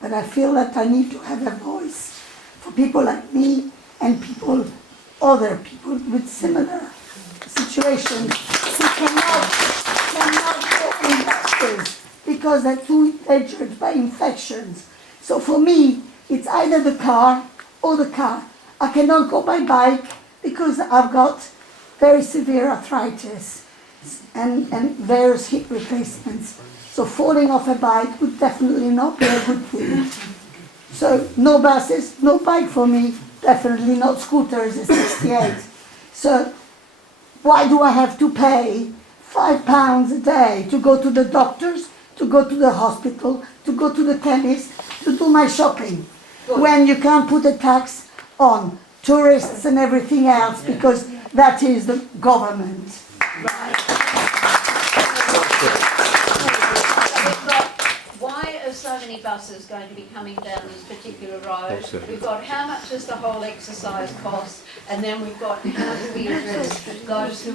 but I feel that I need to have a voice for people like me and other people with similar situations who cannot go on buses because they're too injured by infections. So for me, it's either the car or the car. I cannot go by bike because I've got very severe arthritis and various hip replacements. So falling off a bike would definitely not be a good thing. So no buses, no bike for me, definitely not scooters at 68. So why do I have to pay £5 a day to go to the doctors, to go to the hospital, to go to the chemist, to do my shopping, when you can't put a tax on tourists and everything else because that is the government? Why are so many buses going to be coming down this particular road? We've got how much does the whole exercise cost, and then we've got how do we address those who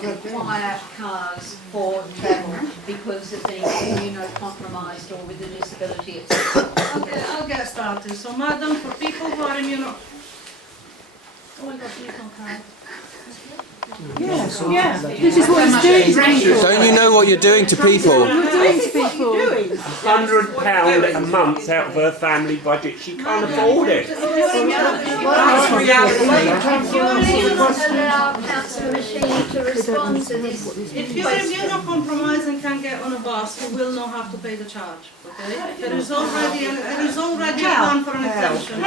require cars for travel because of being immunocompromised or with a disability, etc. I'll get started. So, madam, for people who are Oh my God, please don't cry. Yeah. This is what he's doing to people. Don't you know what you're doing to people? You're doing to people. £100 a month out of her family budget. She can't afford it. You will not allow councillor Machine to respond to this If you're immunocompromised and can get on a bus, you will not have to pay the charge. Okay? There is already a plan for an exemption.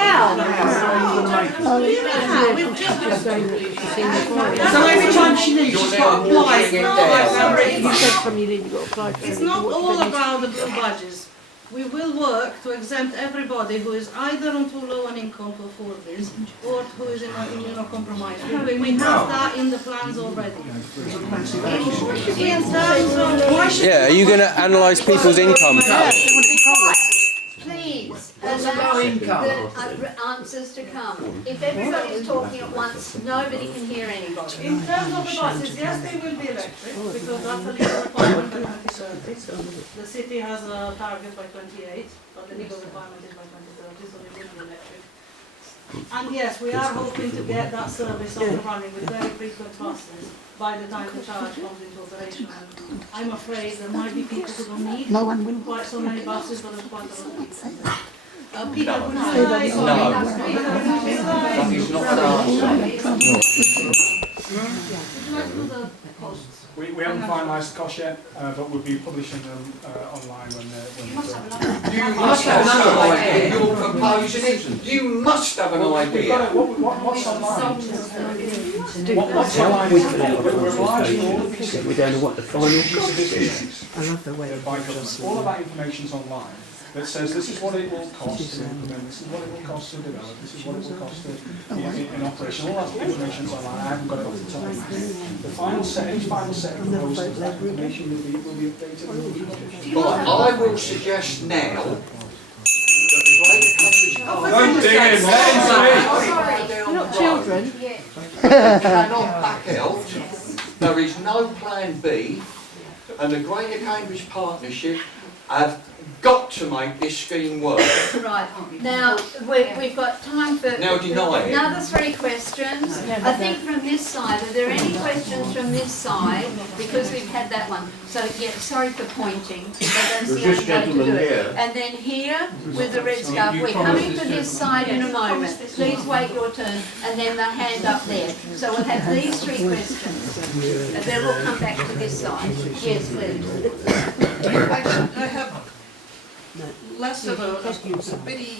So every time she leaves, she's got to apply again. You said from you leave, you've got to apply for it. It's not all about the blue badges. We will work to exempt everybody who is either on too low an income to afford this, or who is immunocompromised. We have that in the plans already. In terms of... Yeah, are you going to analyse people's income? Please allow the answers to come. If everybody's talking at once, nobody can hear anybody. In terms of the buses, yes, they will be electric, because that's a legal requirement by 2030. The city has a target by 28, but the legal requirement is by 2030, so they will be electric. And yes, we are hoping to get that service up and running with very frequent buses by the time the charge comes into operation. I'm afraid there might be people who don't need quite so many buses, but there's quite a lot of people. Peter, would you like? We haven't finalised the cost yet, but we'll be publishing them online when they're done. You must have an idea. You're proposing. You must have an idea. What's online? What's online? We don't know what the final cost is. I love the way all of that information's online. That says this is what it will cost to implement, this is what it will cost to develop, this is what it will cost to in operation. All that information's online. I haven't got it off the top of my head. The final set, each final set of proposals, that information will be updated and will be published. But I will suggest now that the Greater Cambridge Don't dig in, let You're not children. cannot back out. There is no plan B, and the Greater Cambridge Partnership have got to make this scheme work. Right, now we've got time for Now deny it. another 3 questions. I think from this side, are there any questions from this side? Because we've had that one. So yeah, sorry for pointing, but that's the only way to do it. And then here with the red scarf, we're coming to this side in a moment. Please wait your turn, and then the hand up there. So we'll have these 3 questions, and then we'll come back to this side. Yes, please. I have less of a bitty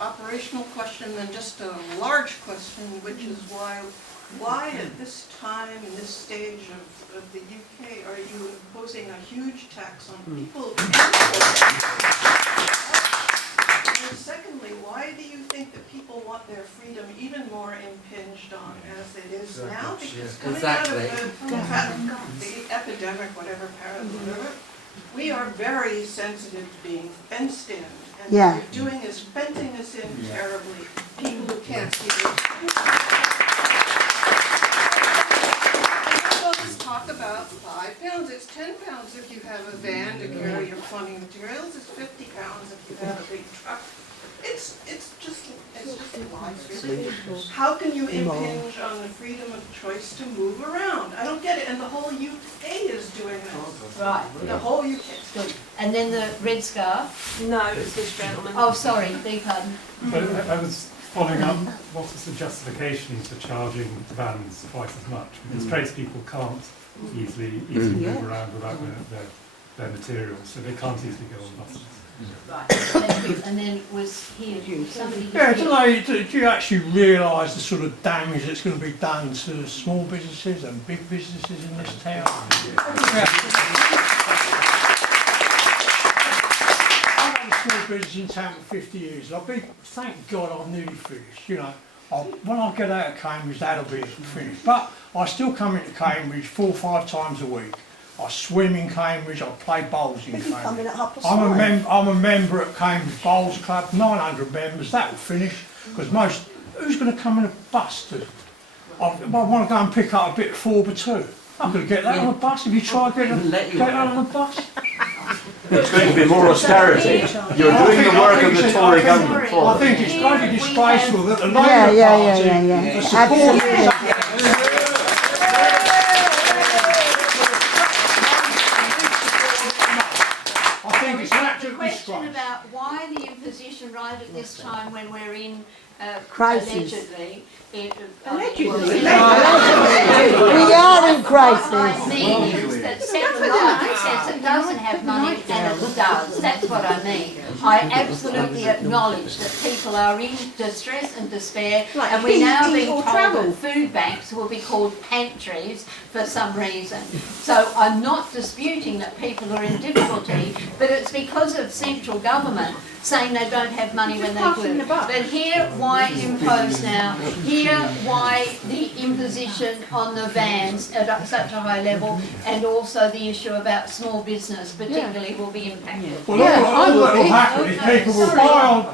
operational question than just a large question, which is why at this time, in this stage of the UK, are you imposing a huge tax on people? And secondly, why do you think that people want their freedom even more impinged on as it is now? Because coming out of the epidemic, whatever, whatever, we are very sensitive to being fenced in, and what you're doing is fencing us in terribly. People who can't see it. Talk about £5. It's £10 if you have a van to carry your plumbing materials. It's £50 if you have a big truck. It's just life, really. How can you impinge on the freedom of choice to move around? I don't get it. And the whole UK is doing this. Right. The whole UK. Good. And then the red scarf? No, it's this gentleman. Oh, sorry, beg pardon. But I was following up, what is the justification for charging vans twice as much? Because tradespeople can't easily move around without their materials, so they can't easily go on buses. Right, thank you. And then was here, somebody... Yeah, do you actually realise the sort of damage that's going to be done to small businesses and big businesses in this town? I've had a small business in town for 50 years. Thank God I'm nearly finished, you know. When I get out of Cambridge, that'll be finished. But I still come into Cambridge 4 or 5 times a week. I swim in Cambridge, I play bowls in Cambridge. I'm a member at Cambridge Bowls Club, 900 members, that will finish. Because who's going to come in a bus to? I want to go and pick up a bit of 4x2. I'm going to get that on a bus. If you try to get that on a bus. It's going to be more austerity. You're doing the work of the Tory government. I think it's bloody disgraceful that the Labour Party, the supporters in Crisis. allegedly. Allegedly. We are in crisis. What I mean is that Central Library says it doesn't have money and it does. That's what I mean. I absolutely acknowledge that people are in distress and despair, and we're now being told that food banks will be called pantries for some reason. So I'm not disputing that people are in difficulty, but it's because of central government saying they don't have money when they do. But here, why impose now? Here, why the imposition on the vans at such a high level, and also the issue about small business particularly will be impacted. Well, all that will happen is people will buy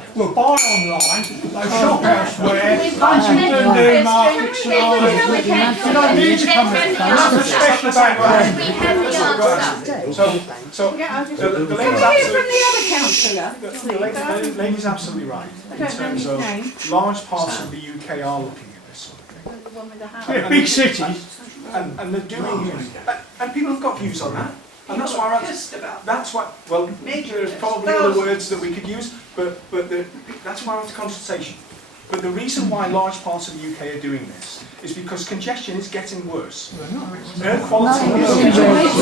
online, they'll shop elsewhere, Huntington do market size, you don't need to come in. That's a special background. We have the answer. So the lady's absolutely right in terms of large parts of the UK are looking at this sort of thing. Yeah, big cities. And they're doing it. And people have got views on that. And that's why there's probably other words that we could use, but that's why we're after consultation. But the reason why large parts of the UK are doing this is because congestion is getting worse. Air quality is getting worse.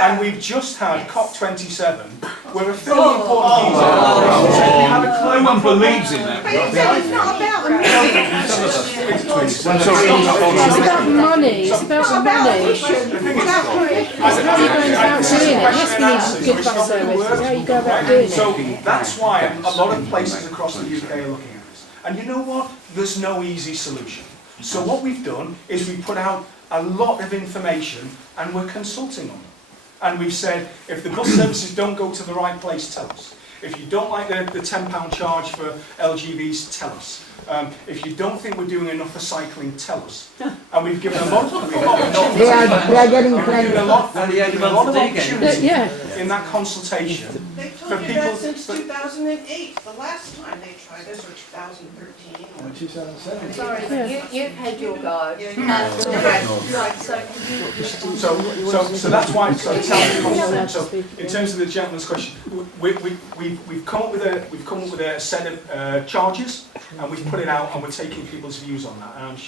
And we've just had COP27, where a fairly important detail said we have a climate. No one believes in that. But you said it's not about the money. It's about money. It's about money. How are you going about doing it? Yes, we need good bus service. How are you go about doing it? So that's why a lot of places across the UK are looking at this. And you know what? There's no easy solution. So what we've done is we put out a lot of information and we're consulting on them. And we've said, if the bus services don't go to the right place, tell us. If you don't like the £10 charge for LGVs, tell us. If you don't think we're doing enough for cycling, tell us. And we've given a lot of They are getting plenty. a lot of opportunity in that consultation. They've told you that since 2008, the last time they tried this, or 2013. Or 2007. Sorry, you've had your go. So that's why. So in terms of the gentleman's question, we've come up with a set of charges, and we've put it out, and we're taking people's views on that. And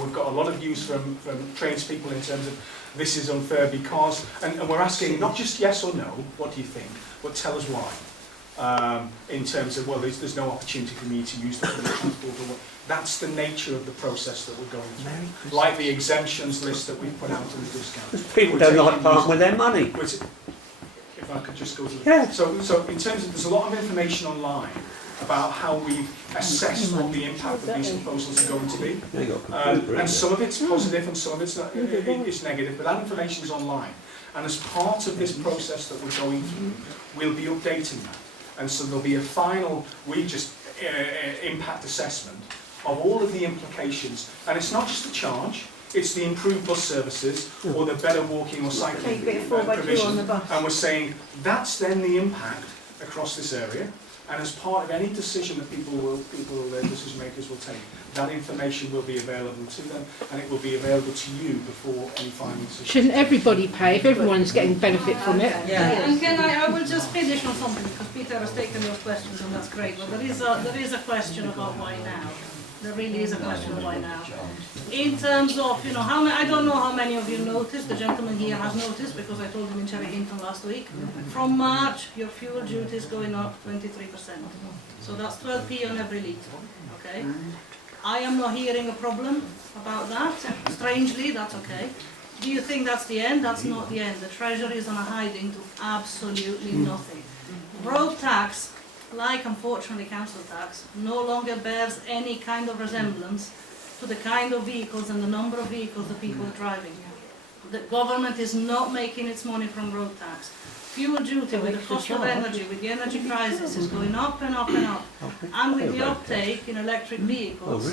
we've got a lot of views from tradespeople in terms of this is unfair because, and we're asking not just yes or no, what do you think, but tell us why. In terms of, well, there's no opportunity for me to use the public transport or what. That's the nature of the process that we're going through. Like the exemptions list that we've put out in the discount. People don't like parking with their money. If I could just go to the... So in terms of, there's a lot of information online about how we've assessed what the impact of these proposals are going to be. And some of it's positive and some of it's negative, but that information is online. And as part of this process that we're going through, we'll be updating that. And so there'll be a final impact assessment of all of the implications. And it's not just the charge, it's the improved bus services or the better walking or cycling provision. And we're saying that's then the impact across this area. And as part of any decision that decision makers will take, that information will be available to them, and it will be available to you before any final decision. Shouldn't everybody pay if everyone's getting benefit from it? And I will just finish on something, because Peter has taken those questions and that's great, but there is a question about why now. There really is a question of why now. In terms of, I don't know how many of you noticed, the gentleman here has noticed, because I told him in Cherry Hinton last week, from March your fuel duty is going up 23%. So that's 12p on every litre, okay? I am not hearing a problem about that. Strangely, that's okay. Do you think that's the end? That's not the end. The Treasury is on a hiding to absolutely nothing. Road tax, like unfortunately council tax, no longer bears any kind of resemblance to the kind of vehicles and the number of vehicles that people are driving. The government is not making its money from road tax. Fuel duty with the cost of energy, with the energy crisis, is going up and up and up. And with the uptake in electric vehicles,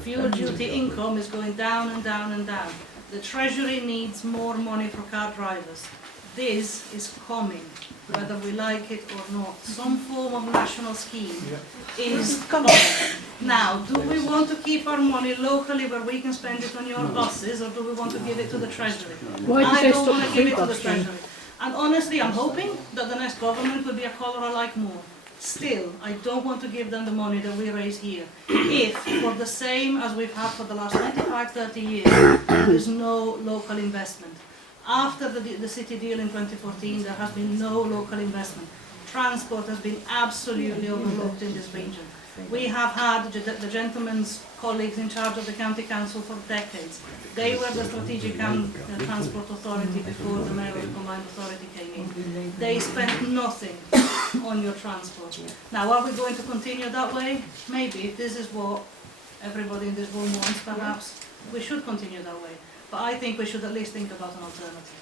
fuel duty income is going down and down and down. The Treasury needs more money for car drivers. This is coming, whether we like it or not. Some form of national scheme is coming. Now, do we want to keep our money locally where we can spend it on your buses, or do we want to give it to the Treasury? Why did I they don't stop want to the give free it to the bus then? Treasury. And honestly, I'm hoping that the next government will be a colour I like more. Still, I don't want to give them the money that we raise here. If, for the same as we've had for the last 25, 30 years, there is no local investment. After the city deal in 2014, there has been no local investment. Transport has been absolutely overlooked in this region. We have had the gentleman's colleagues in charge of the county council for decades. They were the strategic transport authority before the mayor of the combined authority came in. They spent nothing on your transport. Now, are we going to continue that way? Maybe. If this is what everybody in this room wants, perhaps we should continue that way. But I think we should at least think about an alternative.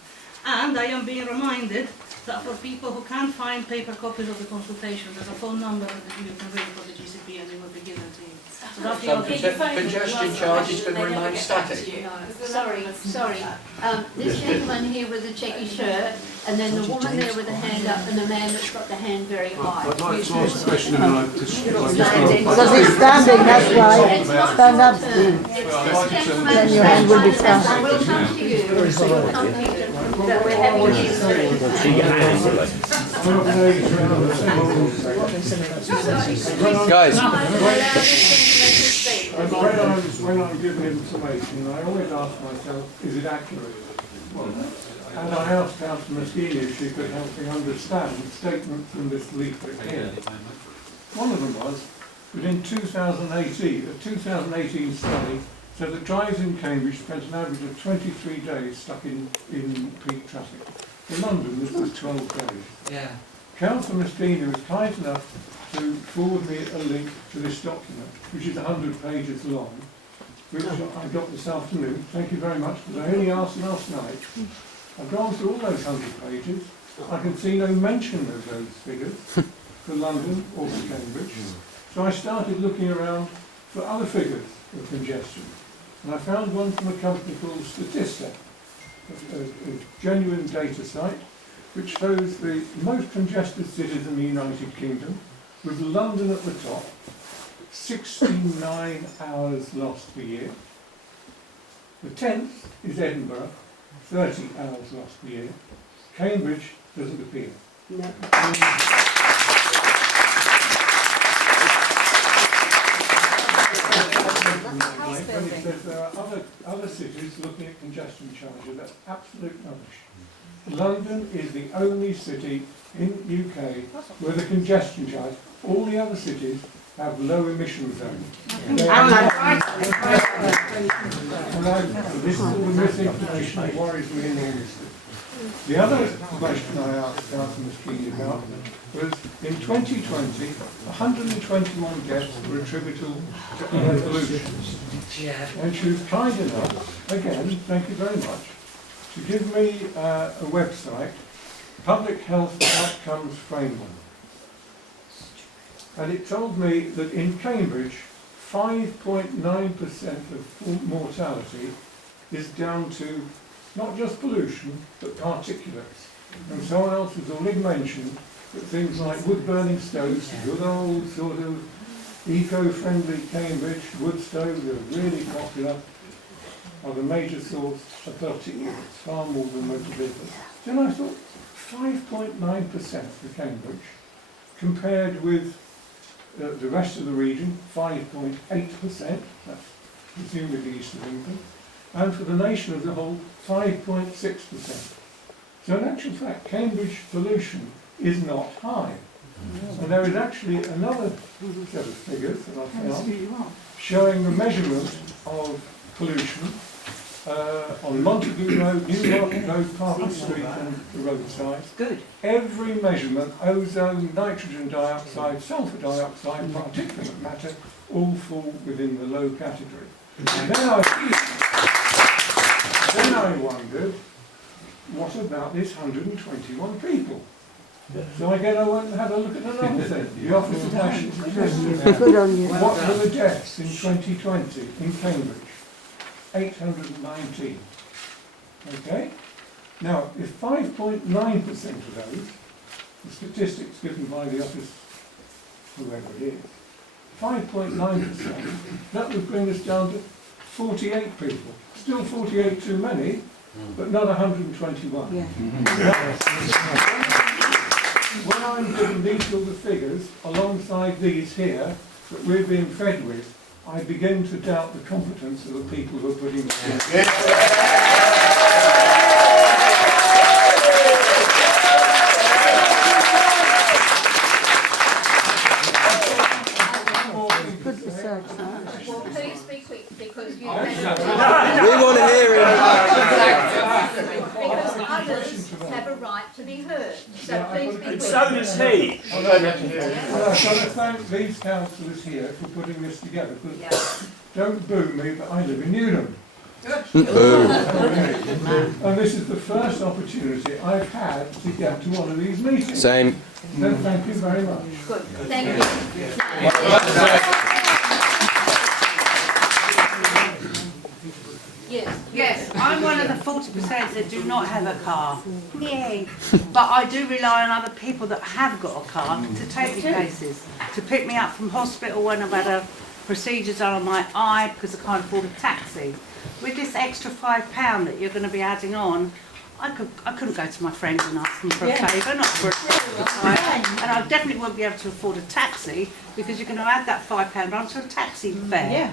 And I am being reminded that for people who can't find paper copies of the consultation, there's a phone number that you can ring for the GCP and it will be given to you. So that's the congestion charge is going to remain static. Sorry. This gentleman here with the checky shirt, and then the woman there with the hand up, and the man that's got the hand very high. I'd like to ask a question. Because he's standing, that's why. Stand up, Steve. Then your hand will be standing. I will come to you. So you'll come to you. That we're having this. Guys. When I'm given information, I always ask myself, is it accurate? Well, and I asked Councillor Moschini if she could help me understand the statement from this leaflet here. One of them was that in 2018, a 2018 study said that drivers in Cambridge spent an average of 23 days stuck in peak traffic. In London, this was 12 days. Yeah. Councillor Moschini was kind enough to forward me a link to this document, which is 100 pages long, which I got this afternoon. Thank you very much, because I only asked last night. I've gone through all those 100 pages. I can see no mention of those figures for London or for Cambridge. So I started looking around for other figures of congestion. And I found one from a company called Statista, a genuine data site, which shows the most congested cities in the United Kingdom, with London at the top, 69 hours lost per year. The 10th is Edinburgh, 30 hours lost per year. Cambridge doesn't appear. No. When it says there are other cities looking at congestion charges, that's absolute rubbish. London is the only city in UK where the congestion charge, all the other cities have low emission zones. This is all the misinformation that worries me enormously. The other question I asked Councillor Moschini about was in 2020, 121 deaths were attributable to air pollution. And she was kind enough, again, thank you very much, to give me a website, Public Health Outcomes Framework. And it told me that in Cambridge, 5.9% of mortality is down to not just pollution, but particulates. And someone else has already mentioned that things like wood-burning stoves, good old sort of eco-friendly Cambridge wood stoves that are really popular, are the major source of particulates, far more than motor vehicles. Then I thought, 5.9% for Cambridge, compared with the rest of the region, 5.8%, that's presumably east of England, and for the nation as a whole, 5.6%. So in actual fact, Cambridge pollution is not high. And there is actually another set of figures that I found showing the measurement of pollution on Montague Road, Newmarket Road, Parker Street and the roadsides. Good. Every measurement, ozone, nitrogen dioxide, sulphur dioxide, particulate matter, all fall within the low category. And then I wondered, what about this 121 people? So again, I went and had a look at another thing. The Office of National Statistics. What were the deaths in 2020 in Cambridge? 819. Okay? Now, if 5.9% of those, the statistics given by the office, whoever it is, 5.9%, that would bring us down to 48 people. Still 48 too many, but not 121. Yeah. When I'm given these sort of figures, alongside these here, that we're being fed with, I begin to doubt the competence of the people who are putting this in. Good research. Well, please be quick because you We want to hear him. because others have a right to be heard. So please be quick. And so does he. Well, I've got to thank these councillors here for putting this together. Because don't boo me, but I live in Newham. And this is the first opportunity I've had to get to one of these meetings. Same. So thank you very much. Good. Thank you. Yes. Yes, I'm one of the 40% that do not have a car. Yay. But I do rely on other people that have got a car to take me places, to pick me up from hospital when I've had a procedure done on my eye because I can't afford a taxi. With this extra £5 that you're going to be adding on, I couldn't go to my friends and ask them for a favour, not for a and I definitely won't be able to afford a taxi because you're going to add that £5 onto a taxi fare.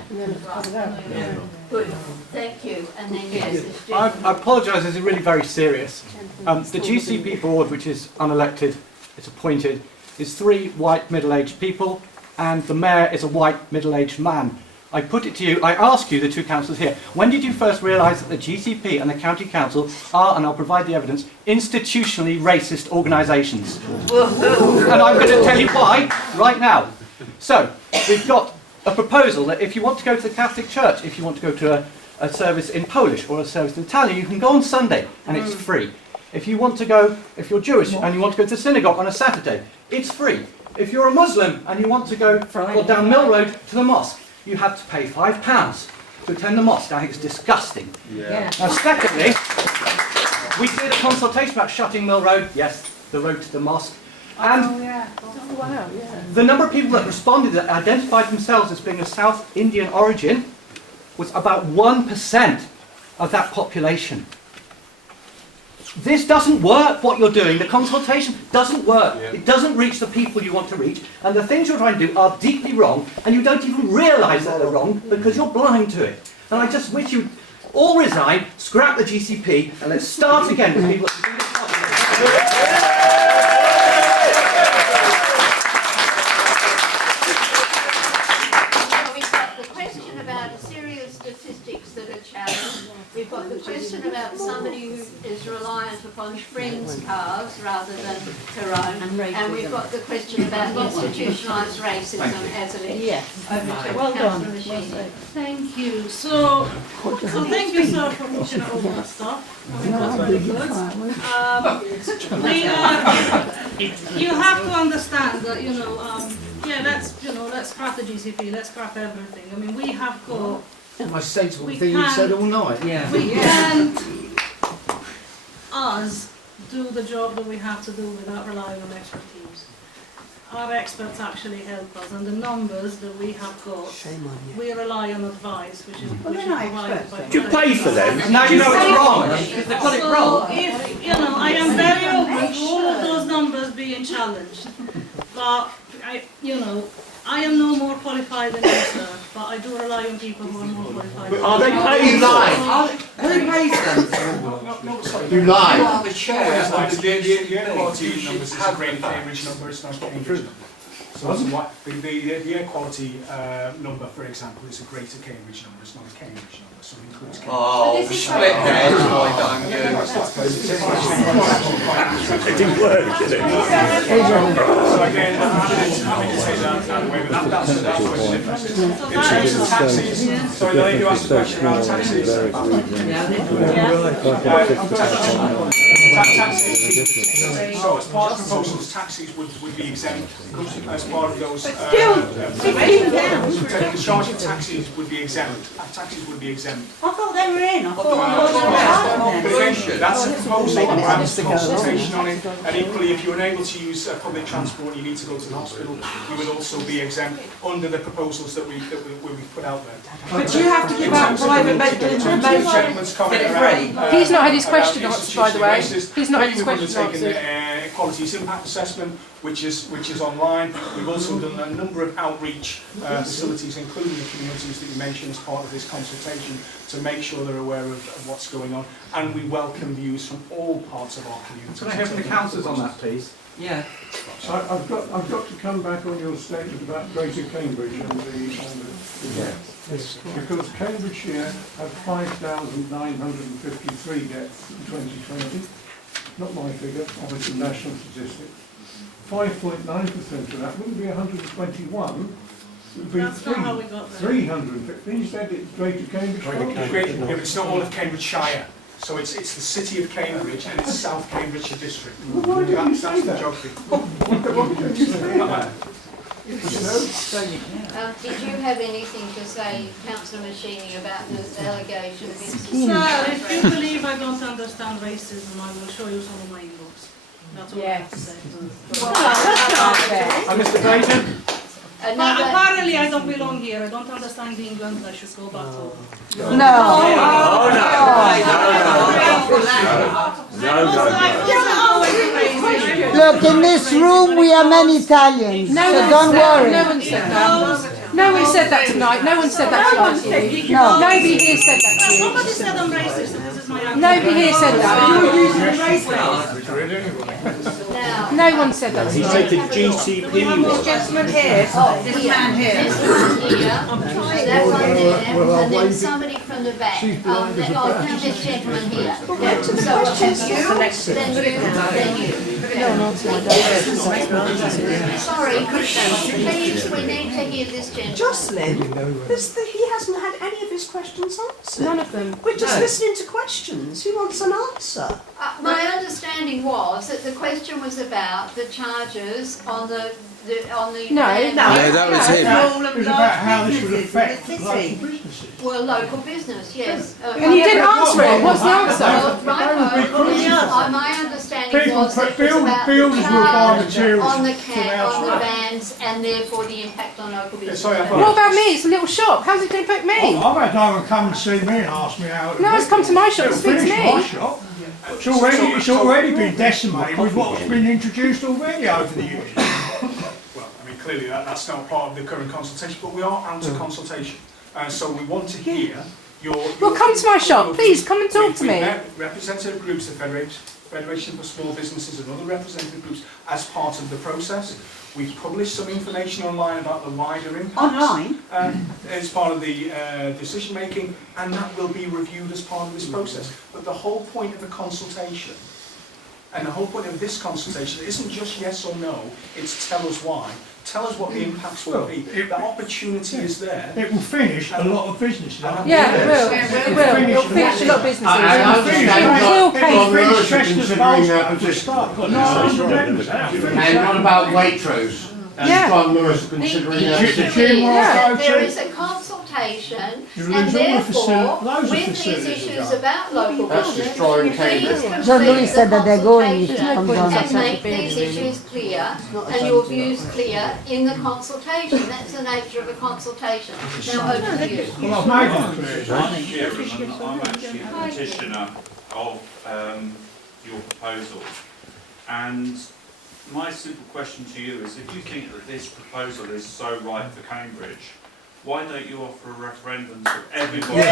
Good. Thank you. And then yes. I apologise, this is really very serious. The GCP board, which is unelected, it's appointed, is 3 white middle-aged people, and the mayor is a white middle-aged man. I put it to you, I ask you, the 2 councillors here, when did you first realise that the GCP and the County Council are, and I'll provide the evidence, institutionally racist organisations? And I'm going to tell you why right now. So, we've got a proposal that if you want to go to the Catholic Church, if you want to go to a service in Polish or a service in Italian, you can go on Sunday and it's free. If you want to go, if you're Jewish and you want to go to the synagogue on a Saturday, it's free. If you're a Muslim and you want to go down Mill Road to the mosque, you have to pay £5 to attend the mosque. I think it's disgusting. Yeah. Now, secondly, we did a consultation about shutting Mill Road, yes, the road to the mosque, and the number of people that responded that identified themselves as being of South Indian origin was about 1% of that population. This doesn't work, what you're doing. The consultation doesn't work. It doesn't reach the people you want to reach. And the things you're trying to do are deeply wrong, and you don't even realise that they're wrong because you're blind to it. And I just wish you'd all resign, scrap the GCP, and let's start again with people that do this We've got the question about a series of statistics that are challenged. We've got the question about somebody who is reliant upon friends' cars rather than her own. And we've got the question about institutionalised racism as an issue. Well done. Thank you. So thank you, sir, for pushing all that stuff. I mean, that's very good. You have to understand that, let's scrap the GCP, let's scrap everything. I mean, we have got... Most sensible thing you've said all night. We can't, us, do the job that we have to do without relying on expertise. Our experts actually help us, and the numbers that we have got, we rely on advice, which is provided by... Do you pay for them? Now you know it's wrong. Because they've got it wrong. If, I am very open to all of those numbers being challenged. But, I am no more qualified than you, sir, but I do rely on people who are more qualified. Are they paid? You lie. Who pays them? You lie. The chair, the air quality numbers is a great Cambridge number, it's not Cambridge. So the air quality number, for example, is a greater Cambridge number, it's not a Cambridge number, so it includes Cambridge. Oh, split hairs, why don't you? It didn't work, did it? So again, I'm happy to take that away, but that's where the difference is. In terms of taxis, so I know you asked a question around taxis. Taxis. So as part of the proposals, taxis would be exempt as part of those. The charge of taxis would be exempt. Taxis would be exempt. I thought they were in. I thought But again, that's a proposal, we're having a consultation on it, and equally if you're unable to use public transport and you need to go to the hospital, you would also be exempt under the proposals that we put out there. But you have to give out private medical information. Get it free. He's not had his question answered, by the way. He's not had his question answered. Qualities impact assessment, which is online. We've also done a number of outreach facilities, including the communities that you mentioned as part of this consultation, to make sure they're aware of what's going on. And we welcome views from all parts of our community. Can I hear from the councillors on that, please? Yeah. I've got to come back on your statement about Greater Cambridge and the deaths. Because Cambridgeshire had 5,953 deaths in 2020. Not my figure, obviously national statistic. 5.9% of that wouldn't be 121. It would be That's not how we got there. 350. You said it's Greater Cambridge. Yeah, but it's not all of Cambridgeshire. So it's the city of Cambridge and it's South Cambridgeshire district. Well, why didn't you say that? Geography. Why didn't you say that? Did you have anything to say, Councillor Machini, about this allegation against the Sir, if you believe I don't understand racism, I will show you some of my inbox. That's all I have to say. And Mr. Clayton? Apparently I don't belong here. I don't understand England. I should go back home. Look, in this room we are many Italians, so don't worry. No one said that. No one said that tonight. No one said that tonight to you. No. Nobody here said that to you. Somebody said I'm racist, and this is my argument. Nobody here said that. You're using a race No one said that to you. Take a GCP This gentleman here, this man here. This one here, that one there, and then somebody from the back. Now this gentleman here. So then you. Sorry, please, we need to hear this gentleman. Jocelyn, he hasn't had any of his questions answered. None of them. We're just listening to questions. He wants an answer. My understanding was that the question was about the charges on the No, that was him. It was about how this would affect local businesses. Well, local business, yes. And you didn't answer it. What's the answer? Well, my understanding was that it was about the Builders will buy materials on the from on the elsewhere. vans and therefore the impact on local business. What about me? It's a little shop. How's it going to affect me? I've had no one come and see me and ask me how. No one's come to my shop to speak to My me. shop. It's already been decimated with what's been introduced already over the years. Well, I mean, clearly that's not part of the current consultation, but we are out of consultation. So we want to hear your Well, come to my shop. Please, come and talk to We've me. met representative groups, the Federation for Small Businesses and other representative groups as part of the process. We've published some information online about the wider impacts. Online? As part of the decision making, and that will be reviewed as part of this process. But the whole point of the consultation, and the whole point of this consultation isn't just yes or no, it's tell us why. Tell us what the impacts will be. The opportunity is there. It will finish a lot of businesses. Yeah, it will. It will. It'll finish a lot of businesses. And what about Waitrose? And John Lewis considering There is a consultation, and therefore, with these issues about local business, please John Lewis said that they're going to consultation come down. and make these issues clear and your views clear in the consultation. That's the nature of a consultation. Now over to you. Well, I've made that clear. I'm actually a petitioner of your proposal, and my simple question to you is, if you think that this proposal is so right for Cambridge, why don't you offer a referendum to everybody?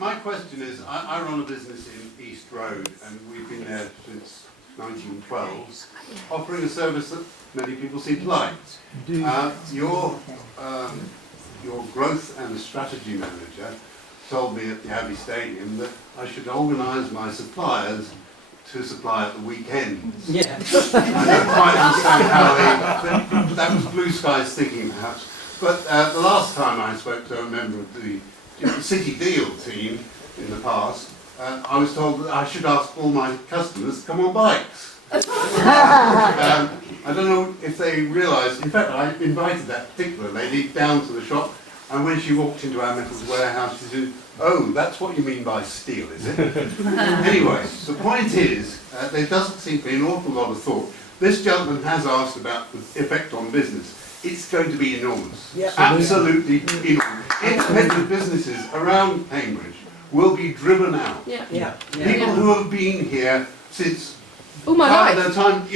My question is, I run a business in East Road and we've been there since 1912, offering a service that many people seem to like. Your growth and strategy manager told me at the Abbey Stadium that I should organise my suppliers to supply at the weekends. Yeah. I don't quite understand how that was blue skies thinking perhaps, But the last time I spoke to a member of the City Deal team in the past, I was told that I should ask all my customers to come on bikes. I don't know if they realised, in fact I invited that particular lady down to the shop, and when she walked into our metals warehouse she said, "Oh, that's what you mean by steel, is it?" Anyway, the point is, there doesn't seem to be an awful lot of thought. This gentleman has asked about the effect on business. It's going to be enormous. Yep. Absolutely enormous. Independent businesses around Cambridge will be driven out. Yeah. Yeah. People who have been here since All my part life. of their time,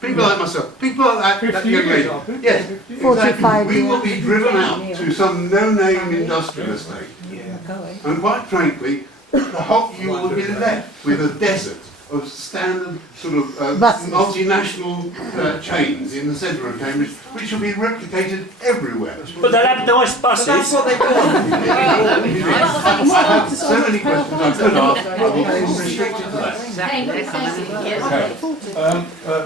people like myself, people like that young lady. Yes, 45 exactly. We will years. be driven out to some no-name industrial estate. And quite frankly, you will be left with a desert of standard sort of multinational chains in the centre of Cambridge, which will be replicated everywhere. But they'll have nice buses. But that's what they want. I have so many questions I could ask, but I will be restricted to that.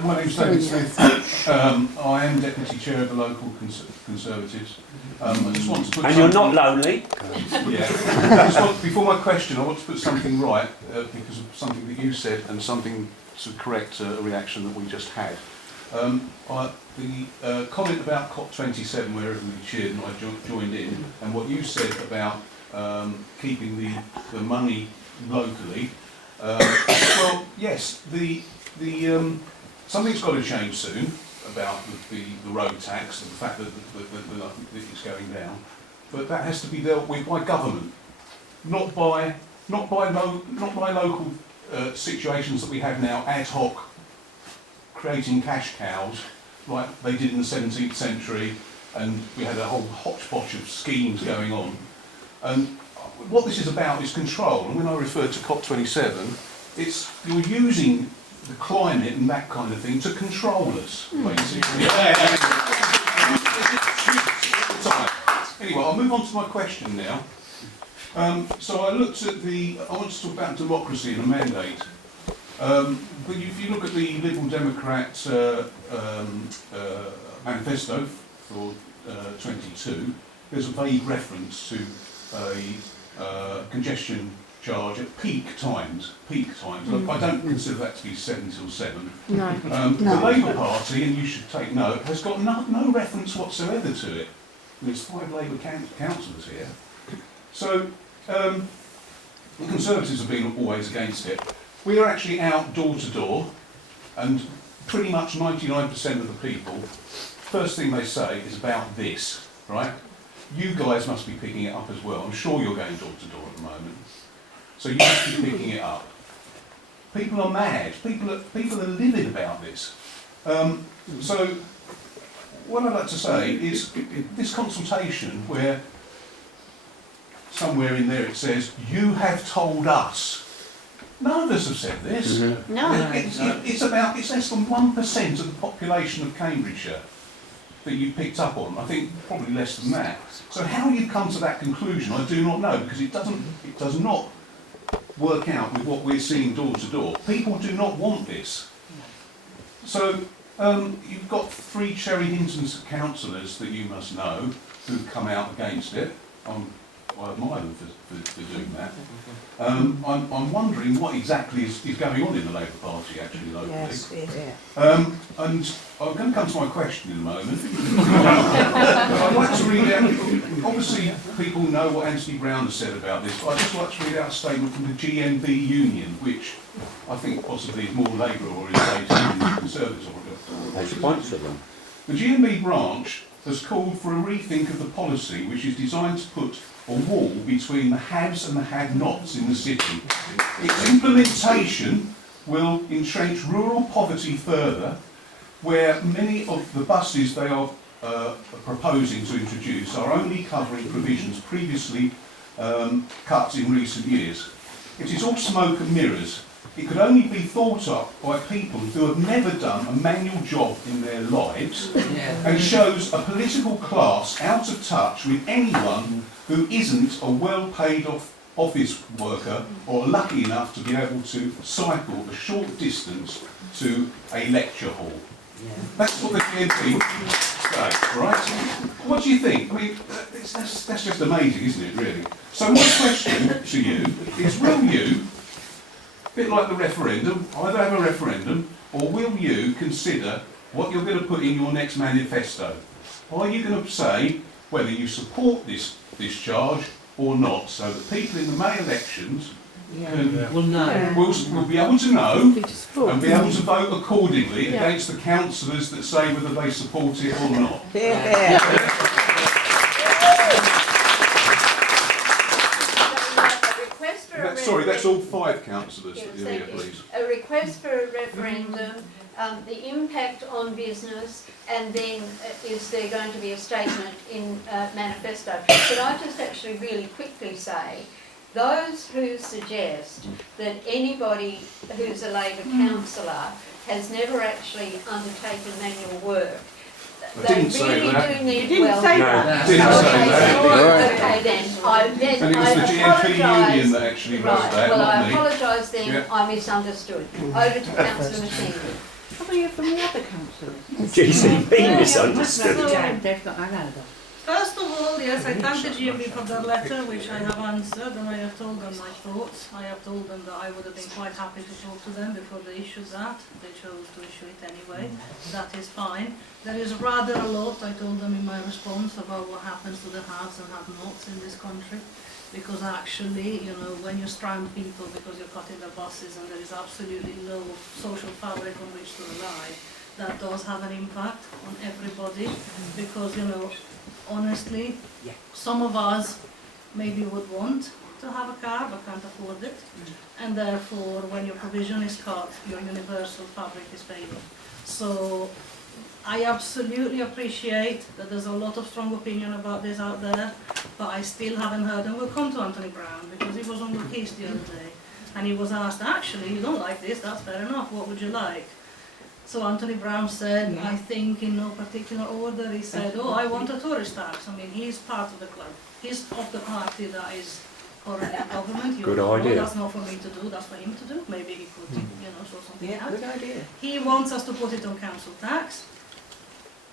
My name's David Smith. I am Deputy Chair of the local Conservatives. I just want to put And you're not lonely? Before my question, I want to put something right, because of something that you said and something to correct a reaction that we just had. The comment about COP27, where everybody cheered and I joined in, and what you said about keeping the money locally. Well, yes, something's got to change soon about the road tax and the fact that it's going down, but that has to be dealt with by government, not by local situations that we have now ad hoc, creating cash cows like they did in the 17th century, and we had a whole hodgepodge of schemes going on. And what this is about is control, and when I refer to COP27, you're using the climate and that kind of thing to control us, basically. Anyway, I'll move on to my question now. So I looked at I want to talk about democracy and a mandate. But if you look at the Liberal Democrat manifesto for 22, there's a vague reference to a congestion charge at peak times. I don't consider that to be 7 till 7. No. The Labour Party, and you should take note, has got no reference whatsoever to it. There's 5 Labour councillors here. So the Conservatives have been always against it. We are actually out door to door, and pretty much 99% of the people, first thing they say is about this, right? You guys must be picking it up as well. I'm sure you're going door to door at the moment. So you must be picking it up. People are mad. People are livid about this. So what I'd like to say is this consultation where somewhere in there it says, "You have told us." None of us have said this. Mm-hmm. No. It's less than 1% of the population of Cambridgeshire that you picked up on. I think probably less than that. So how you've come to that conclusion, I do not know, because it does not work out with what we're seeing door to door. People do not want this. So you've got 3 Cherry Hinton councillors that you must know who've come out against it. I admire them for doing that. I'm wondering what exactly is going on in the Labour Party actually locally. Yes, yeah. And I'm going to come to my question in a moment. I'd like to read out, obviously people know what Anthony Brown has said about this, but I'd just like to read out a statement from the GMB Union, which I think possibly is more Labour orientated than the Conservatives orientated. The GMB branch has called for a rethink of the policy which is designed to put a wall between the haves and the have-nots in the city. Its implementation will entrench rural poverty further, where many of the buses they are proposing to introduce are only covering provisions previously cut in recent years. It is all smoke and mirrors. It could only be thought up by people who have never done a manual job in their lives, and shows a political class out of touch with anyone who isn't a well-paid office worker or lucky enough to be able to cycle a short distance to a lecture hall. That's what the GMP say, right? What do you think? I mean, that's just amazing, isn't it, really? So my question to you is, will you, a bit like the referendum, either have a referendum, or will you consider what you're going to put in your next manifesto? Are you going to say whether you support this charge or not, so that people in the May elections will know. Will be able to know and be able to vote accordingly against the councillors that say whether they support it or not? Sorry, that's all 5 councillors that you're here, please. A request for a referendum, the impact on business, and then is there going to be a statement in manifesto? Could I just actually really quickly say, those who suggest that anybody who's a Labor councillor has never actually undertaken manual work, they really do need well. Okay then, and it was the GMP union that actually wrote that, well, not I me. apologise then, I misunderstood. Over to Councillor Massini. How are you from the other councillors? GCP misunderstood. First of all, yes, I thank the GMB for their letter, which I have answered, and I have told them my thoughts. I have told them that I would have been quite happy to talk to them before they issued that. They chose to issue it anyway. That is fine. There is rather a lot, I told them in my response, about what happens to the haves and have-nots in this country. Because actually, you know, when you strand people because you're cutting their buses and there is absolutely no social fabric on which to rely, that does have an impact on everybody. Because, you know, honestly, some of us maybe would want to have a car but can't afford it, and therefore when your provision is cut, your universal fabric is failing. So I absolutely appreciate that there's a lot of strong opinion about this out there, but I still haven't heard, and we'll come to Anthony Brown because he was on the case the other day and he was asked, actually you don't like this, that's fair enough, what would you like? So Anthony Brown said, I think in no particular order, he said, oh, I want a tourist tax. I mean, he's part of the club. He's of the party that is currently in government. Good idea. That's not for me to do, that's for him to do. Maybe he could, you know, sort something out. Good idea. He wants us to put it on council tax.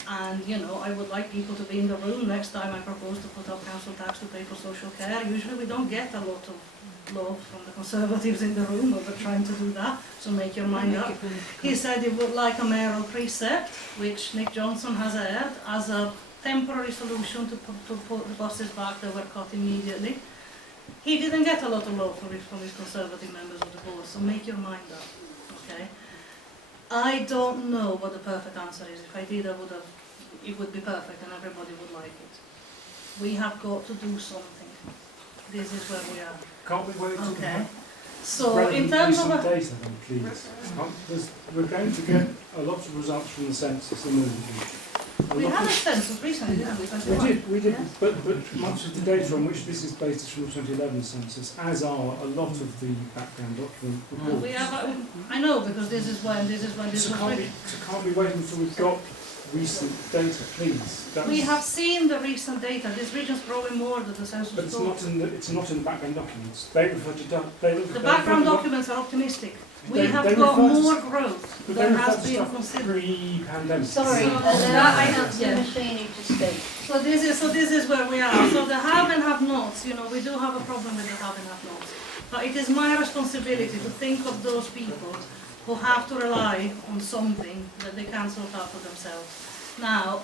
And, you know, I would like people to be in the room next time I propose to put up council tax to pay for social care. Usually we don't get a lot of love from the Conservatives in the room over trying to do that, so make your mind up. He said he would like a mayoral precept, which Nick Johnson has aired, as a temporary solution to put the buses back that were cut immediately. He didn't get a lot of love from his Conservative members of the board, so make your mind up, okay? I don't know what the perfect answer is. If I did, it would be perfect and everybody would like it. We have got to do something. This is where we are. Can't we wait till okay. So in terms of data then, please? We're going to get a lot of results from the census in the future. We had a census recently, didn't we? We did, but much of the data on which this is based is from the 2011 census, as are a lot of the background document reports. We have, I know, because this is when this so was written. So can't we wait until we've got recent data, please? We have seen the recent data. This region's growing more than the census. But it's not in the background documents. They refer to the background documents are optimistic. We have got more growth than has been considered. Pre-pandemic. Sorry, I have the machine to speak. So this is where we are. So the have and have-nots, you know, we do have a problem with the have and have-nots. But it is my responsibility to think of those people who have to rely on something that they can't sort out for themselves. Now,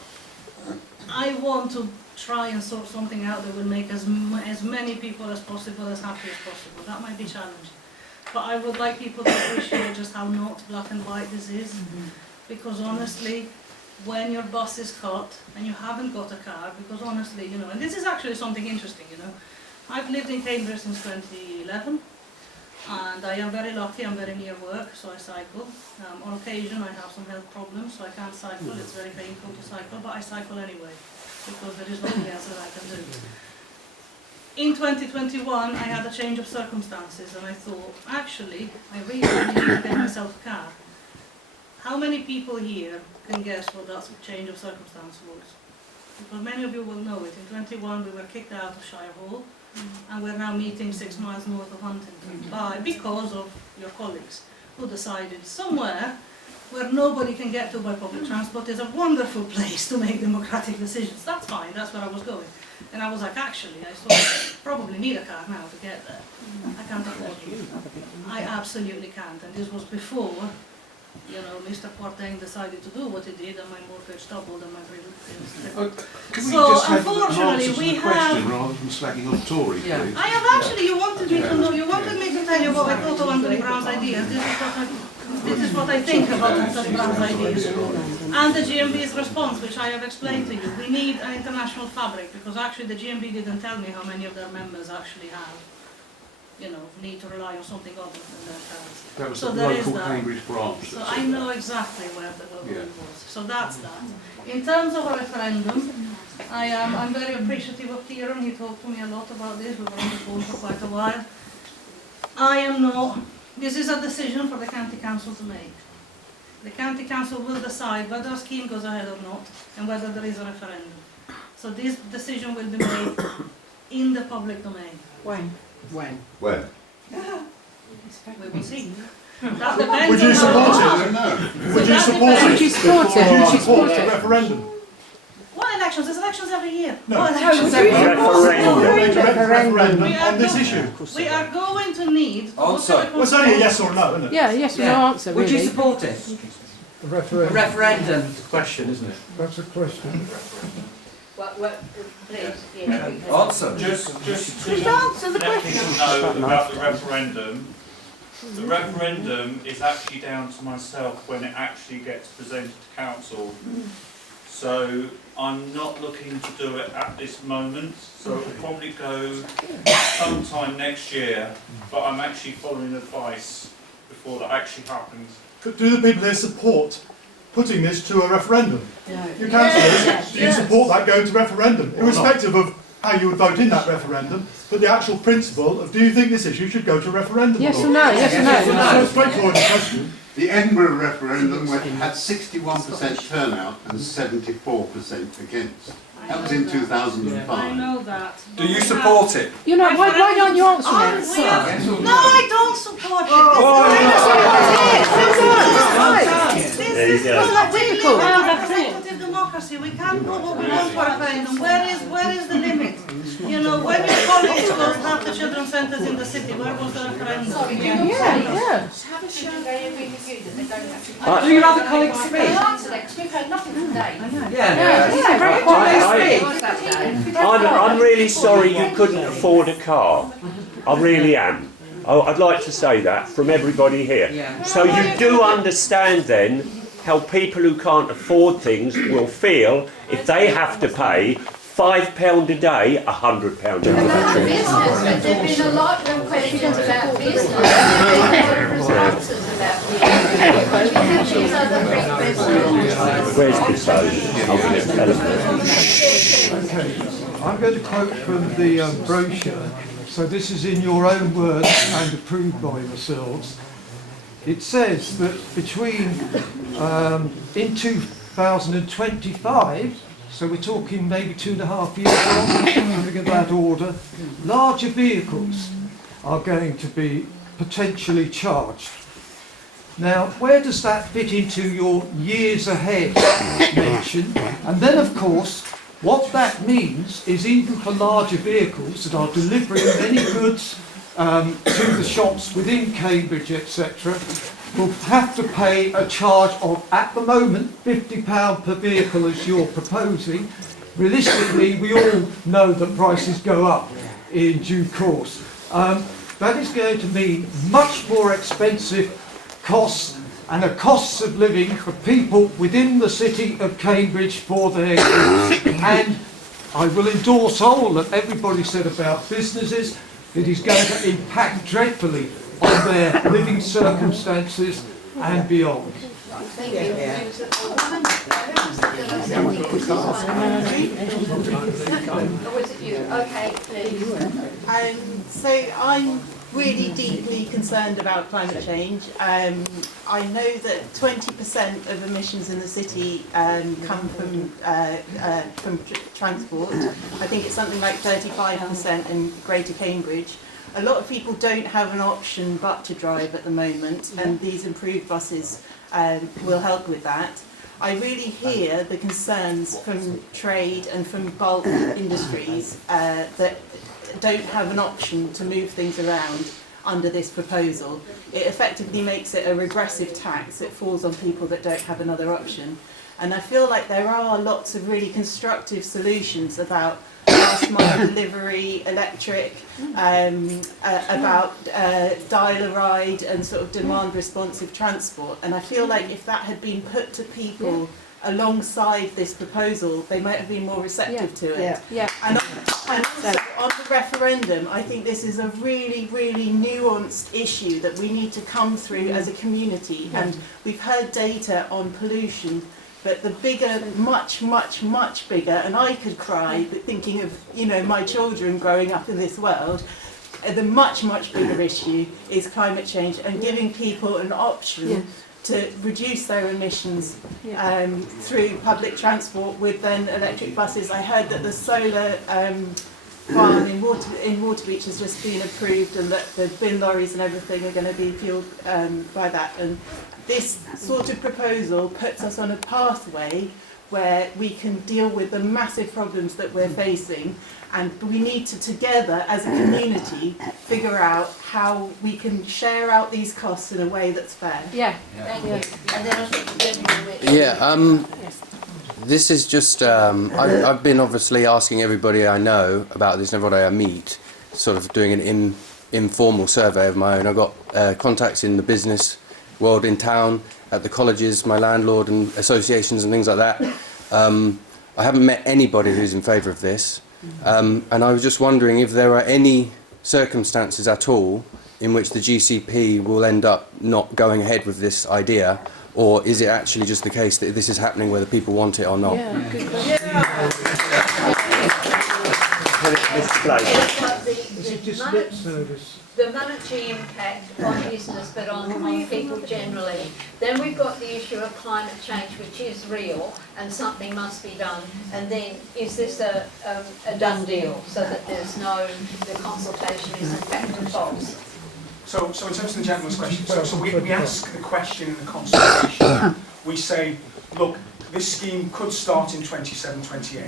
I want to try and sort something out that will make as many people as possible as happy as possible. That might be challenging. But I would like people to appreciate just how not black and white this is. Because honestly, when your bus is cut and you haven't got a car, because honestly, you know, and this is actually something interesting, you know. I've lived in Cambridge since 2011. And I am very lucky, I'm very near work, so I cycle. On occasion I have some health problems, so I can't cycle, it's very painful to cycle, but I cycle anyway, because there is nothing else that I can do. In 2021 I had a change of circumstances and I thought, actually, I really need to get myself a car. How many people here can guess what that change of circumstance was? Because many of you will know it. In 21 we were kicked out of Shire Hall. And we're now meeting 6 miles north of Huntington because of your colleagues who decided somewhere where nobody can get to by public transport is a wonderful place to make democratic decisions. That's fine, that's where I was going. And I was like, actually, I sort of probably need a car now to get there. I can't afford it. I absolutely can't. And this was before, you know, Mr. Quarteng decided to do what he did, and my mortgage doubled and my bills. Can we So, just have an unfortunately, answer to we the question have. rather than slagging off Tories, please? I have actually, you wanted me to know, you wanted me to tell you what I thought of Anthony Brown's ideas. This is what I think about Anthony Brown's ideas. And the GMB's response, which I have explained to you. We need an international fabric, because actually the GMB didn't tell me how many of their members actually have, you know, need to rely on something other than their cars. That was So the there is local that. Cambridge branch. So I know exactly where the vote was. So that's that. In terms of a referendum, I'm very appreciative of Kieran. He talked to me a lot about this. We were on the phone for quite a while. I am not. This is a decision for the county council to make. The county council will decide whether a scheme goes ahead or not, and whether there is a referendum. So this decision will be made in the public domain. When? When? We will see. That depends Would you on support how- it? Would you support it? Would you support it? Would you support a referendum? What elections? There's elections every year. No. What elections Would you every year? support a referendum We are on this go- issue? We are going to need. Well, it's only a yes or no, isn't it? Yeah, yes or no answer, Would you really. support it? A referendum. A referendum. It's a question, isn't it? That's a question. Please, Answer. Just Just to answer the let question. people know about the referendum. The referendum is actually down to myself when it actually gets presented to council. So I'm not looking to do it at this moment, so it will probably go sometime next year, but I'm actually following advice before that actually happens. Do the people here support putting this to a referendum? Your councillors, do you support that going to referendum? Irrespective of how you would vote in that referendum, but the actual principle of do you think this issue should go to a referendum? Yes or no, yes or no. That's a straightforward question. The Edinburgh referendum had 61% turnout and 74% against. That was in 2005. I know that. Do you support it? You know, why don't you answer it? No, I don't support it. There you go. It's not Difficult. We live in a representative democracy. We can't put what we want for a referendum. Where is the limit? You know, when your college closed half the children's centres in the city, where was the referendum? Yeah. Have a show they agree with you that they don't have to. Do your other colleagues speak? They'll answer that, because we've heard nothing today. I'm really sorry you couldn't afford a car. I really am. I'd like to say that from everybody here. So you do understand then how people who can't afford things will feel if they have to pay £5 a day, £100 a day. Business, but there have been a lot of questions about business. There have been answers about business. We have these other requests. Where's the phone? Okay, I'm going to quote from the brochure. So this is in your own words and approved by yourselves. It says that between in 2025, so we're talking maybe 2.5 years on, something of that order, larger vehicles are going to be potentially charged. Now, where does that fit into your years ahead mention? And then, of course, what that means is even for larger vehicles that are delivering many goods to the shops within Cambridge, etc., will have to pay a charge of, at the moment, £50 per vehicle as you're proposing. Realistically, we all know that prices go up in due course. That is going to mean much more expensive costs and a costs of living for people within the city of Cambridge for their goods. And I will endorse all that everybody said about businesses. It is going to impact dreadfully on their living circumstances and beyond. Thank you. Or was it you? Okay, please. So I'm really deeply concerned about climate change. I know that 20% of emissions in the city come from transport. I think it's something like 35% in Greater Cambridge. A lot of people don't have an option but to drive at the moment, and these improved buses will help with that. I really hear the concerns from trade and from bulk industries that don't have an option to move things around under this proposal. It effectively makes it a regressive tax. It falls on people that don't have another option. And I feel like there are lots of really constructive solutions about last mile delivery, electric, about dial-a-ride and sort of demand responsive transport. And I feel like if that had been put to people alongside this proposal, they might have been more receptive to it. And also on the referendum, I think this is a really, really nuanced issue that we need to come through as a community. And we've heard data on pollution, but the bigger, much, much, much bigger, and I could cry, but thinking of, you know, my children growing up in this world, the much, much bigger issue is climate change and giving people an option to reduce their emissions through public transport with then electric buses. I heard that the solar farm in Waterbeach has just been approved, and that the bin lorries and everything are going to be fueled by that. And this sort of proposal puts us on a pathway where we can deal with the massive problems that we're facing, and we need to together as a community figure out how we can share out these costs in a way that's fair. Thank you. And then I think this is just, I've been obviously asking everybody I know about this, and everybody I meet, sort of doing an informal survey of my own. I've got contacts in the business world in town, at the colleges, my landlord and associations and things like that. I haven't met anybody who's in favour of this, and I was just wondering if there are any circumstances at all in which the GCP will end up not going ahead with this idea, or is it actually just the case that this is happening whether people want it or not? Good question. The monetary impact on business, but on people generally. Then we've got the issue of climate change, which is real and something must be done. And then is this a done deal, so that there's no, the consultation is in fact a false? So in terms of the gentleman's question, so we ask the question in the consultation. We say, look, this scheme could start in 27-28,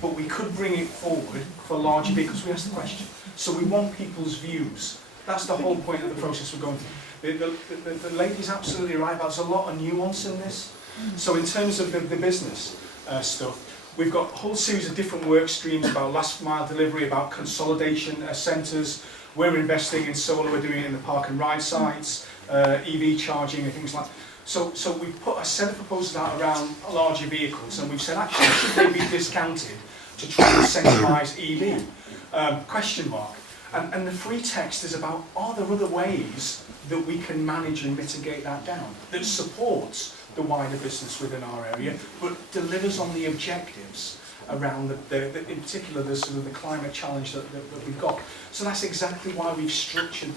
but we could bring it forward for larger vehicles. We ask the question. So we want people's views. That's the whole point of the process we're going through. The lady's absolutely right. There's a lot of nuance in this. So in terms of the business stuff, we've got a whole series of different work streams about last mile delivery, about consolidation centres. We're investing in solar, we're doing it in the park and ride sites, EV charging and things like that. So we've put a set of proposals out around larger vehicles, and we've said, actually, should they be discounted to try and incentivise EV? Question mark. And the free text is about, are there other ways that we can manage and mitigate that down, that supports the wider business within our area, but delivers on the objectives around in particular the sort of the climate challenge that we've got. So that's exactly why we've structured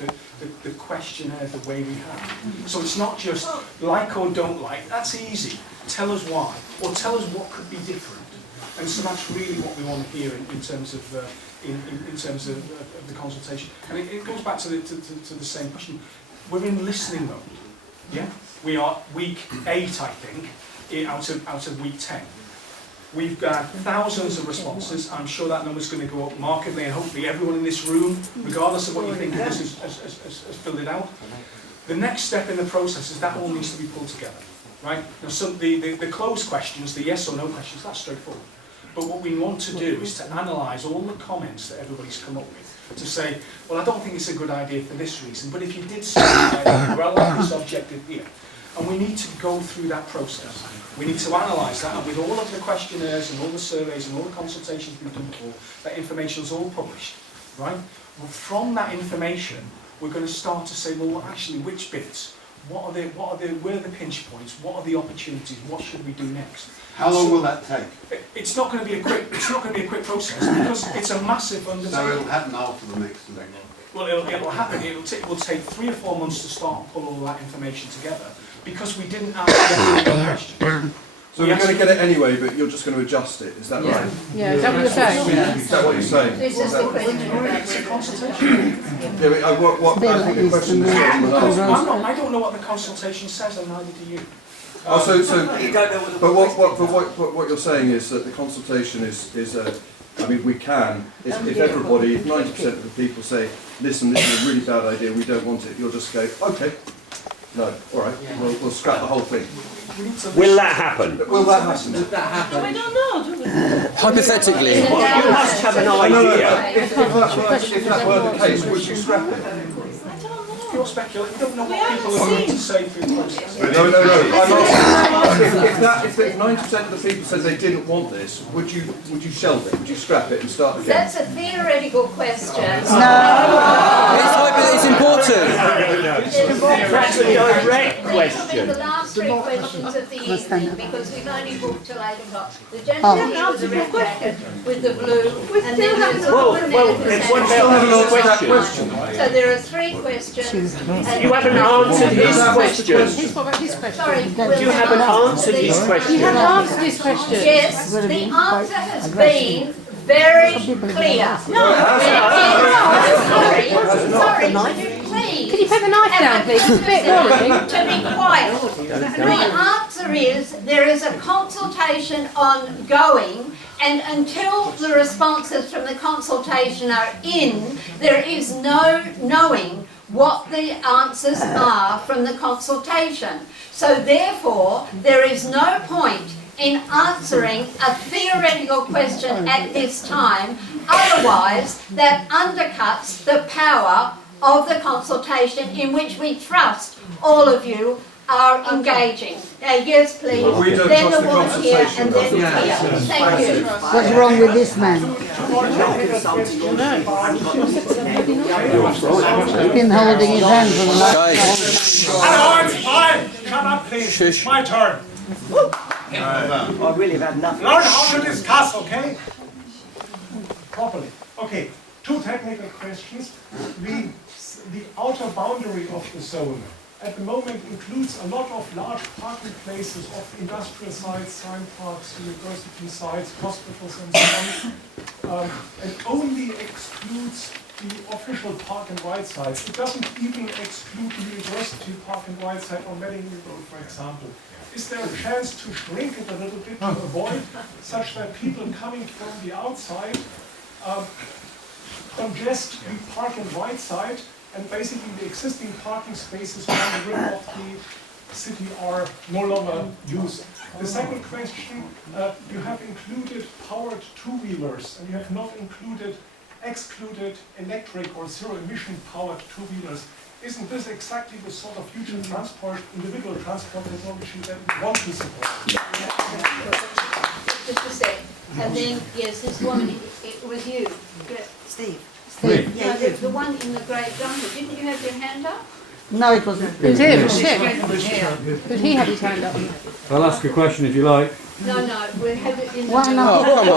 the questionnaire the way we have. So it's not just like or don't like. That's easy. Tell us why, or tell us what could be different. And so that's really what we want to hear in terms of in terms of the consultation. And it goes back to the same question. We're in listening mode. Yeah, we are week 8, I think, out of week 10. We've got thousands of responses. I'm sure that number's going to go up markedly, and hopefully everyone in this room, regardless of what you think of this, has filled it out. The next step in the process is that all needs to be pulled together, right? Now, so the closed questions, the yes or no questions, that's straightforward. But what we want to do is to analyse all the comments that everybody's come up with, to say, well, I don't think it's a good idea for this reason, but if you did something like that, well, I like this objective here. And we need to go through that process. We need to analyse that, and with all of the questionnaires and all the surveys and all the consultations we've done before, that information is all published, right? Well, from that information, we're going to start to say, well, actually, which bits where are the pinch points? What are the opportunities? What should we do next? How long will that take? It's not going to be a quick process because it's a massive undertaking. So it'll happen after the next election. Well, it'll happen. It will take 3 or 4 months to start and pull all that information together because we didn't ask the question. So we're going to get it anyway, but you're just going to adjust it, is that right? Yeah, is that what you're saying? Is that what you're saying? This is the question. It's a consultation. Yeah, but I think the question is I don't know what the consultation says, and neither do you. Oh, so You don't know what the what you're saying is that the consultation is I mean, we can, if everybody, if 90% of the people say, listen, this is a really bad idea, we don't want it, you'll just go, okay, no, all right, we'll scrap the whole thing. Will that happen? Will that happen? Will that happen? We don't know, do we? Hypothetically. You must have an idea. If that were the case, would you scrap it? You're speculating. You don't know what people are going to say through the process. No. I'm asking, if 90% of the people said they didn't want this, would you shelve it? Would you scrap it and start again? That's a theoretical question. It's important. That's a direct question. The last 3 questions of the evening, because we've only booked till 8 o'clock. The gentleman with the red jacket, with the blue, and then there's a woman it's one about his question. So there are 3 questions. You haven't answered his question. What about his question? Sorry, You haven't answered his question. You haven't answered his question. Yes, the answer has been very clear. Sorry, please. Can you put the knife down, please? It's a bit boring. To be quiet. The answer is there is a consultation ongoing, and until the responses from the consultation are in, there is no knowing what the answers are from the consultation. So therefore, there is no point in answering a theoretical question at this time, otherwise that undercuts the power of the consultation in which we trust all of you are engaging. Yes, please. Well, we don't then trust the the one here consultation, and then though. here. Thank you. What's wrong with this man? He's been holding his hand for the last Hello, it's fine. Shut up, please. It's my turn. I really have had nothing. Learn how to discuss, okay? Properly. Okay, 2 technical questions. The outer boundary of the zone at the moment includes a lot of large parking places of industrial sites, science parks, university sites, hospitals and so on, and only excludes the official park and ride sites. It doesn't even exclude the university park and ride site on Medingly Road, for example. Is there a chance to shrink it a little bit to avoid such that people coming from the outside congest the park and ride site, and basically the existing parking spaces on the rim of the city are no longer used? The second question, you have included powered two-wheelers, and you have not excluded electric or zero-emission powered two-wheelers. Isn't this exactly the sort of future transport, individual transport technology that we want to support? Just a sec. And then, yes, this woman, it was you. Steve. Yeah, the one in the grey jumper. Didn't you have your hand up? No, it wasn't. It was him. It was him. But he had his hand up. I'll ask a question if you like. No, we'll have it in the... Why not? Oh, come on.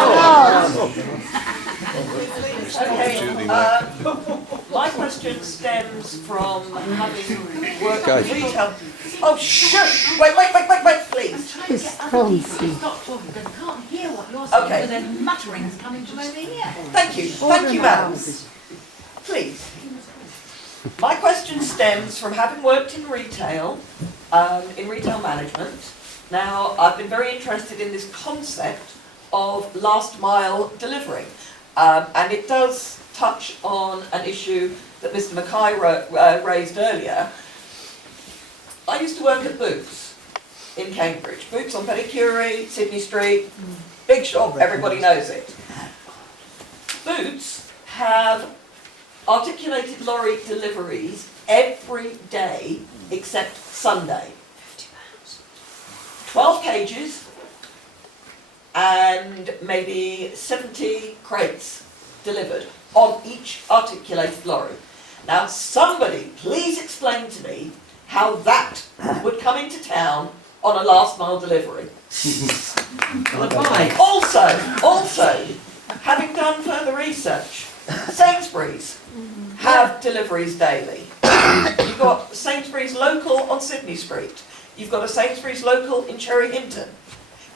Why not? Okay, my question stems from having worked in retail. Oh, shush! Wait, please. It's fancy. Stop talking, because I can't hear what you're saying, Okay. but there's mutterings coming from over here. Thank you, madam. Please. My question stems from having worked in retail management. Now, I've been very interested in this concept of last mile delivery. And it does touch on an issue that Mr. Mackay raised earlier. I used to work at Boots in Cambridge. Boots on Pedicure, Sydney Street, big shop, everybody knows it. Boots have articulated lorry deliveries every day except Sunday. 12 cages and maybe 70 crates delivered on each articulated lorry. Now somebody please explain to me how that would come into town on a last mile delivery. Also, having done further research, Sainsbury's have deliveries daily. You've got Sainsbury's local on Sydney Street. You've got a Sainsbury's local in Cherry Hinton.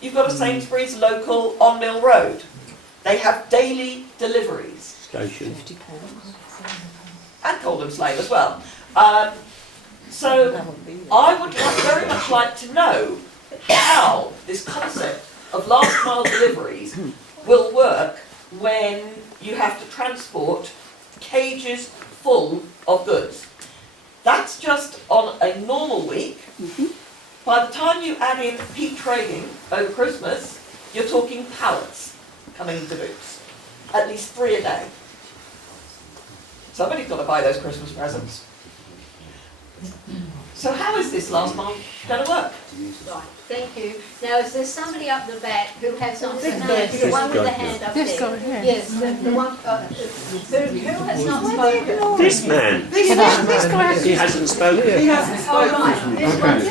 You've got a Sainsbury's local on Mill Road. They have daily deliveries. Station. And Coldham Slade as well. So I would very much like to know how this concept of last mile deliveries will work when you have to transport cages full of goods. That's just on a normal week. By the time you add in peak trading over Christmas, you're talking pallets coming into boots. At least 3 a day. Somebody's got to buy those Christmas presents. So how is this last mile going to work? Right, thank you. Now, is there somebody up the back who has answered? No, Yes. the one with the hand up This there. guy here. Yes, the one, who has not spoken? This man. This guy has He hasn't spoken. He hasn't spoken. Oh, right, this one's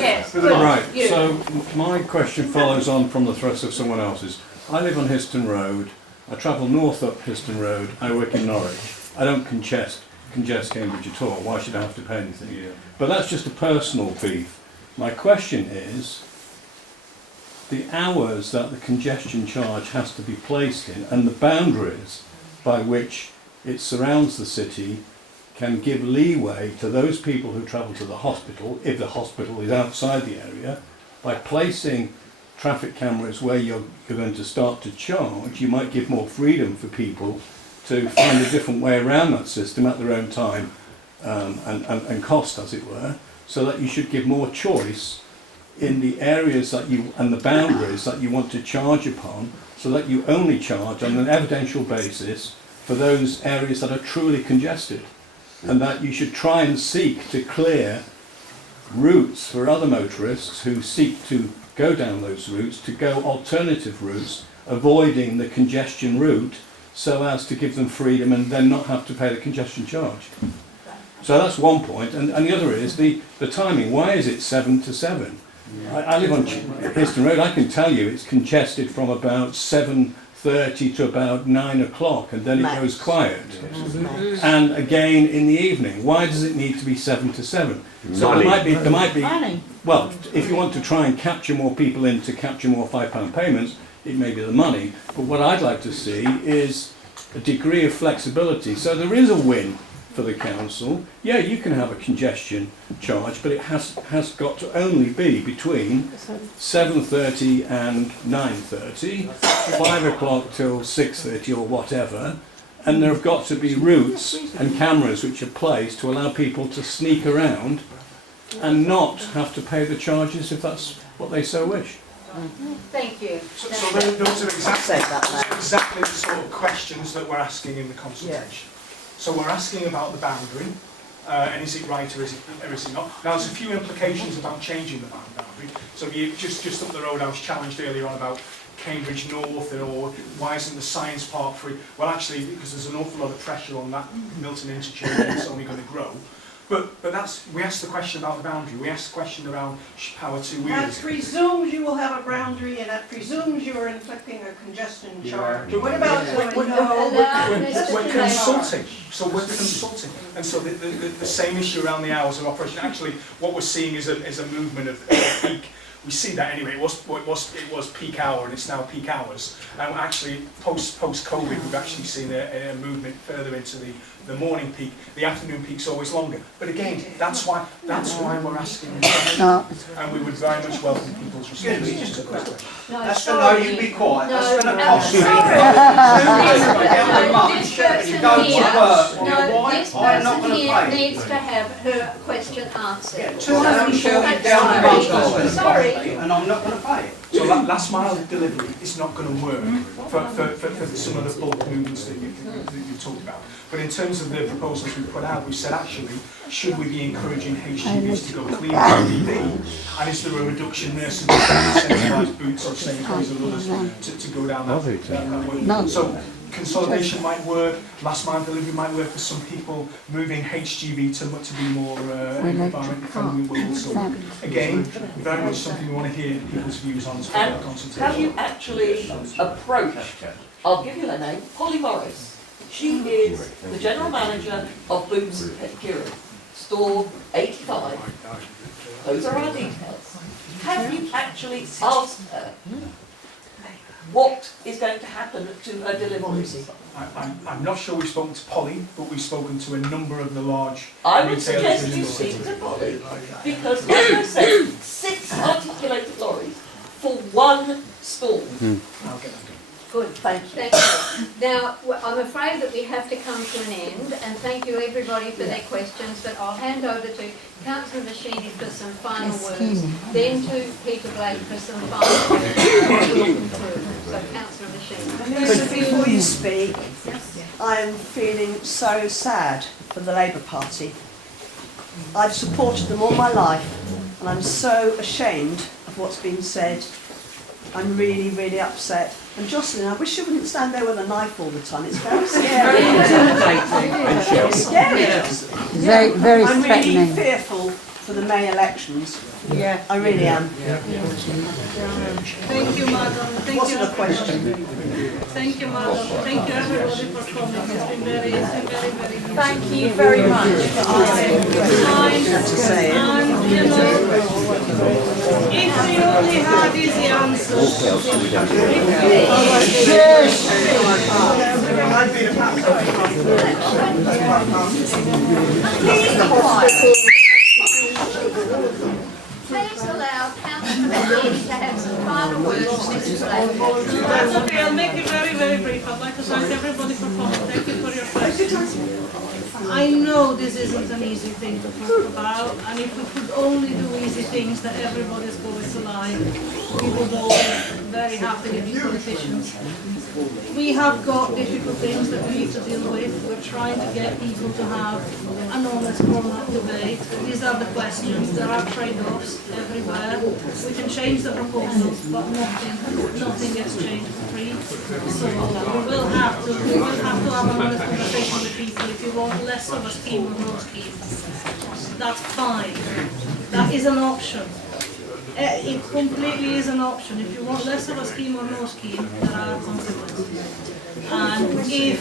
yes. Right, so my question follows on from the thrust of someone else's. I live on Histon Road, I travel north up Histon Road, I work in Norwich. I don't congest Cambridge at all, why should I have to pay anything? But that's just a personal beef. My question is, the hours that the congestion charge has to be placed in and the boundaries by which it surrounds the city can give leeway to those people who travel to the hospital, if the hospital is outside the area, by placing traffic cameras where you're going to start to charge. You might give more freedom for people to find a different way around that system at their own time and cost, as it were, so that you should give more choice in the areas that you and the boundaries that you want to charge upon, so that you only charge on an evidential basis for those areas that are truly congested, and that you should try and seek to clear routes for other motorists who seek to go down those routes, to go alternative routes, avoiding the congestion route, so as to give them freedom and then not have to pay the congestion charge. So that's one point, and the other is the timing. Why is it 7 to 7? I live on Histon Road. I can tell you it's congested from about 7:30 to about 9 o'clock, and then it goes quiet. And again in the evening. Why does it need to be 7 to 7? So there might be. Well, if you want to try and capture more people in to capture more £5 payments, it may be the money. But what I'd like to see is a degree of flexibility. So there is a win for the council. Yeah, you can have a congestion charge, but it has got to only be between 7:30 and 9:30, 5 o'clock till 6:30 or whatever, and there have got to be routes and cameras which are placed to allow people to sneak around and not have to pay the charges if that's what they so wish. Thank you. So those are exactly the sort of questions that we're asking in the consultation. So we're asking about the boundary, and is it right or is it not? Now there's a few implications about changing the boundary. So just up the road I was challenged earlier on about Cambridge North, or why isn't the science park free? Well actually, because there's an awful lot of pressure on that Milton interchange, and it's only going to grow. But we asked the question about the boundary, we asked the question around power two-wheelers. That presumes you will have a boundary, and that presumes you are inflicting a congestion charge. What about we're consulting, so we're consulting, and so the same issue around the hours of operation. Actually, what we're seeing is a movement of peak. We see that anyway. It was peak hour, and it's now peak hours. And actually, post COVID, we've actually seen a movement further into the morning peak. The afternoon peak's always longer. But again, that's why we're asking. And we would very much welcome people's responses. Just a quick question. No, you be quiet. That's going to cost This person here needs to have her question answered. Sorry. And I'm not going to pay it. So that last mile delivery is not going to work for some of the bulk movements that you talked about. But in terms of the proposals we put out, we said actually, should we be encouraging HGVs to go clean DB? And is there a reduction there so that incentivize Boots or Sainsbury's or others to go down that way? So consolidation might work, last mile delivery might work for some people, moving HGV to be more environment friendly will also. Again, very much something we want to hear people's views on as part of the consultation. Have you actually approached, I'll give you her name, Polly Morris. She is the general manager of Boots Pedicure, store 85. Those are our details. Have you actually asked her what is going to happen to her deliveries? I'm not sure we've spoken to Polly, but we've spoken to a number of the large I would retailers suggest within you the speak city. to Polly, because as I said, 6 articulated lorries for one store. I'll get that. Good, thank you. Thank you. Now, I'm afraid that we have to come to an end, and thank you everybody for their questions, but I'll hand over to Councillor Machini for some final words, then to Peter Blake for some final words. We'll conclude. So, Councillor Machini. Minister, before you speak, I am feeling so sad for the Labour Party. I've supported them all my life, and I'm so ashamed of what's been said. I'm really, really upset. And Jocelyn, I wish you wouldn't stand there with a knife all the time. It's very scary. It's scary. Very I'm really threatening. fearful for the May elections. Yeah. I really am. Thank you, madam. Thank What's you. the question? Thank you, madam. Thank you, everybody, for coming. It's been very, very useful. Thank you very much for answering the question. And, you know, if we only had easy answers. Please allow Councillor Machini to have some final words on this That's okay, I'll make it very, very brief. I'd like to thank everybody for coming. Thank you for your questions. I know this isn't an easy thing to talk about, and if we could only do easy things that everybody's going to like, we would all be very happy to be politicians. We have got difficult things that we need to deal with. We're trying to get people to have an honest format debate. These are the questions. There are trade-offs everywhere. We can change the proposals, but nothing gets changed for free. So we will have to have an honest conversation with people. If you want less of a scheme or no scheme, that's fine. That is an option. It completely is an option. If you want less of a scheme or no scheme, there are consequences. And if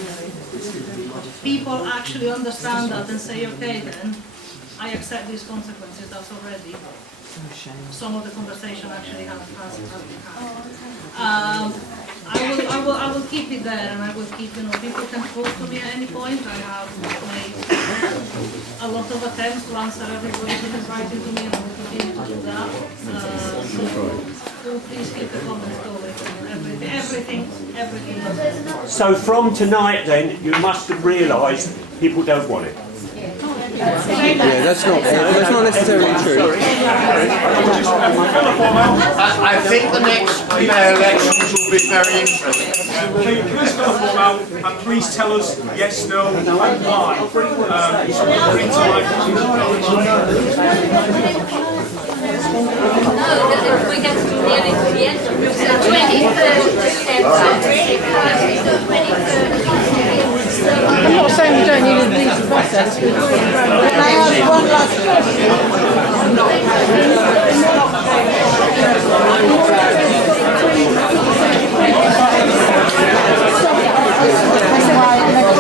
people actually understand that and say, okay then, I accept these consequences, that's already some of the conversation actually has been had. I will keep it there, and I will keep, people can talk to me at any point. I have made a lot of attempts to answer everybody who is writing to me, and I will continue to do that. So please keep the comments going. Everything. So from tonight then, you must have realised people don't want it. Yeah, that's not necessarily true. I think the next mayor elections will be very interesting. Please fill the form out and please tell us yes, no, and why. So we'll bring to life. No, we get to nearly to the end of I'm not saying we don't need a decent process. Can I ask one last question?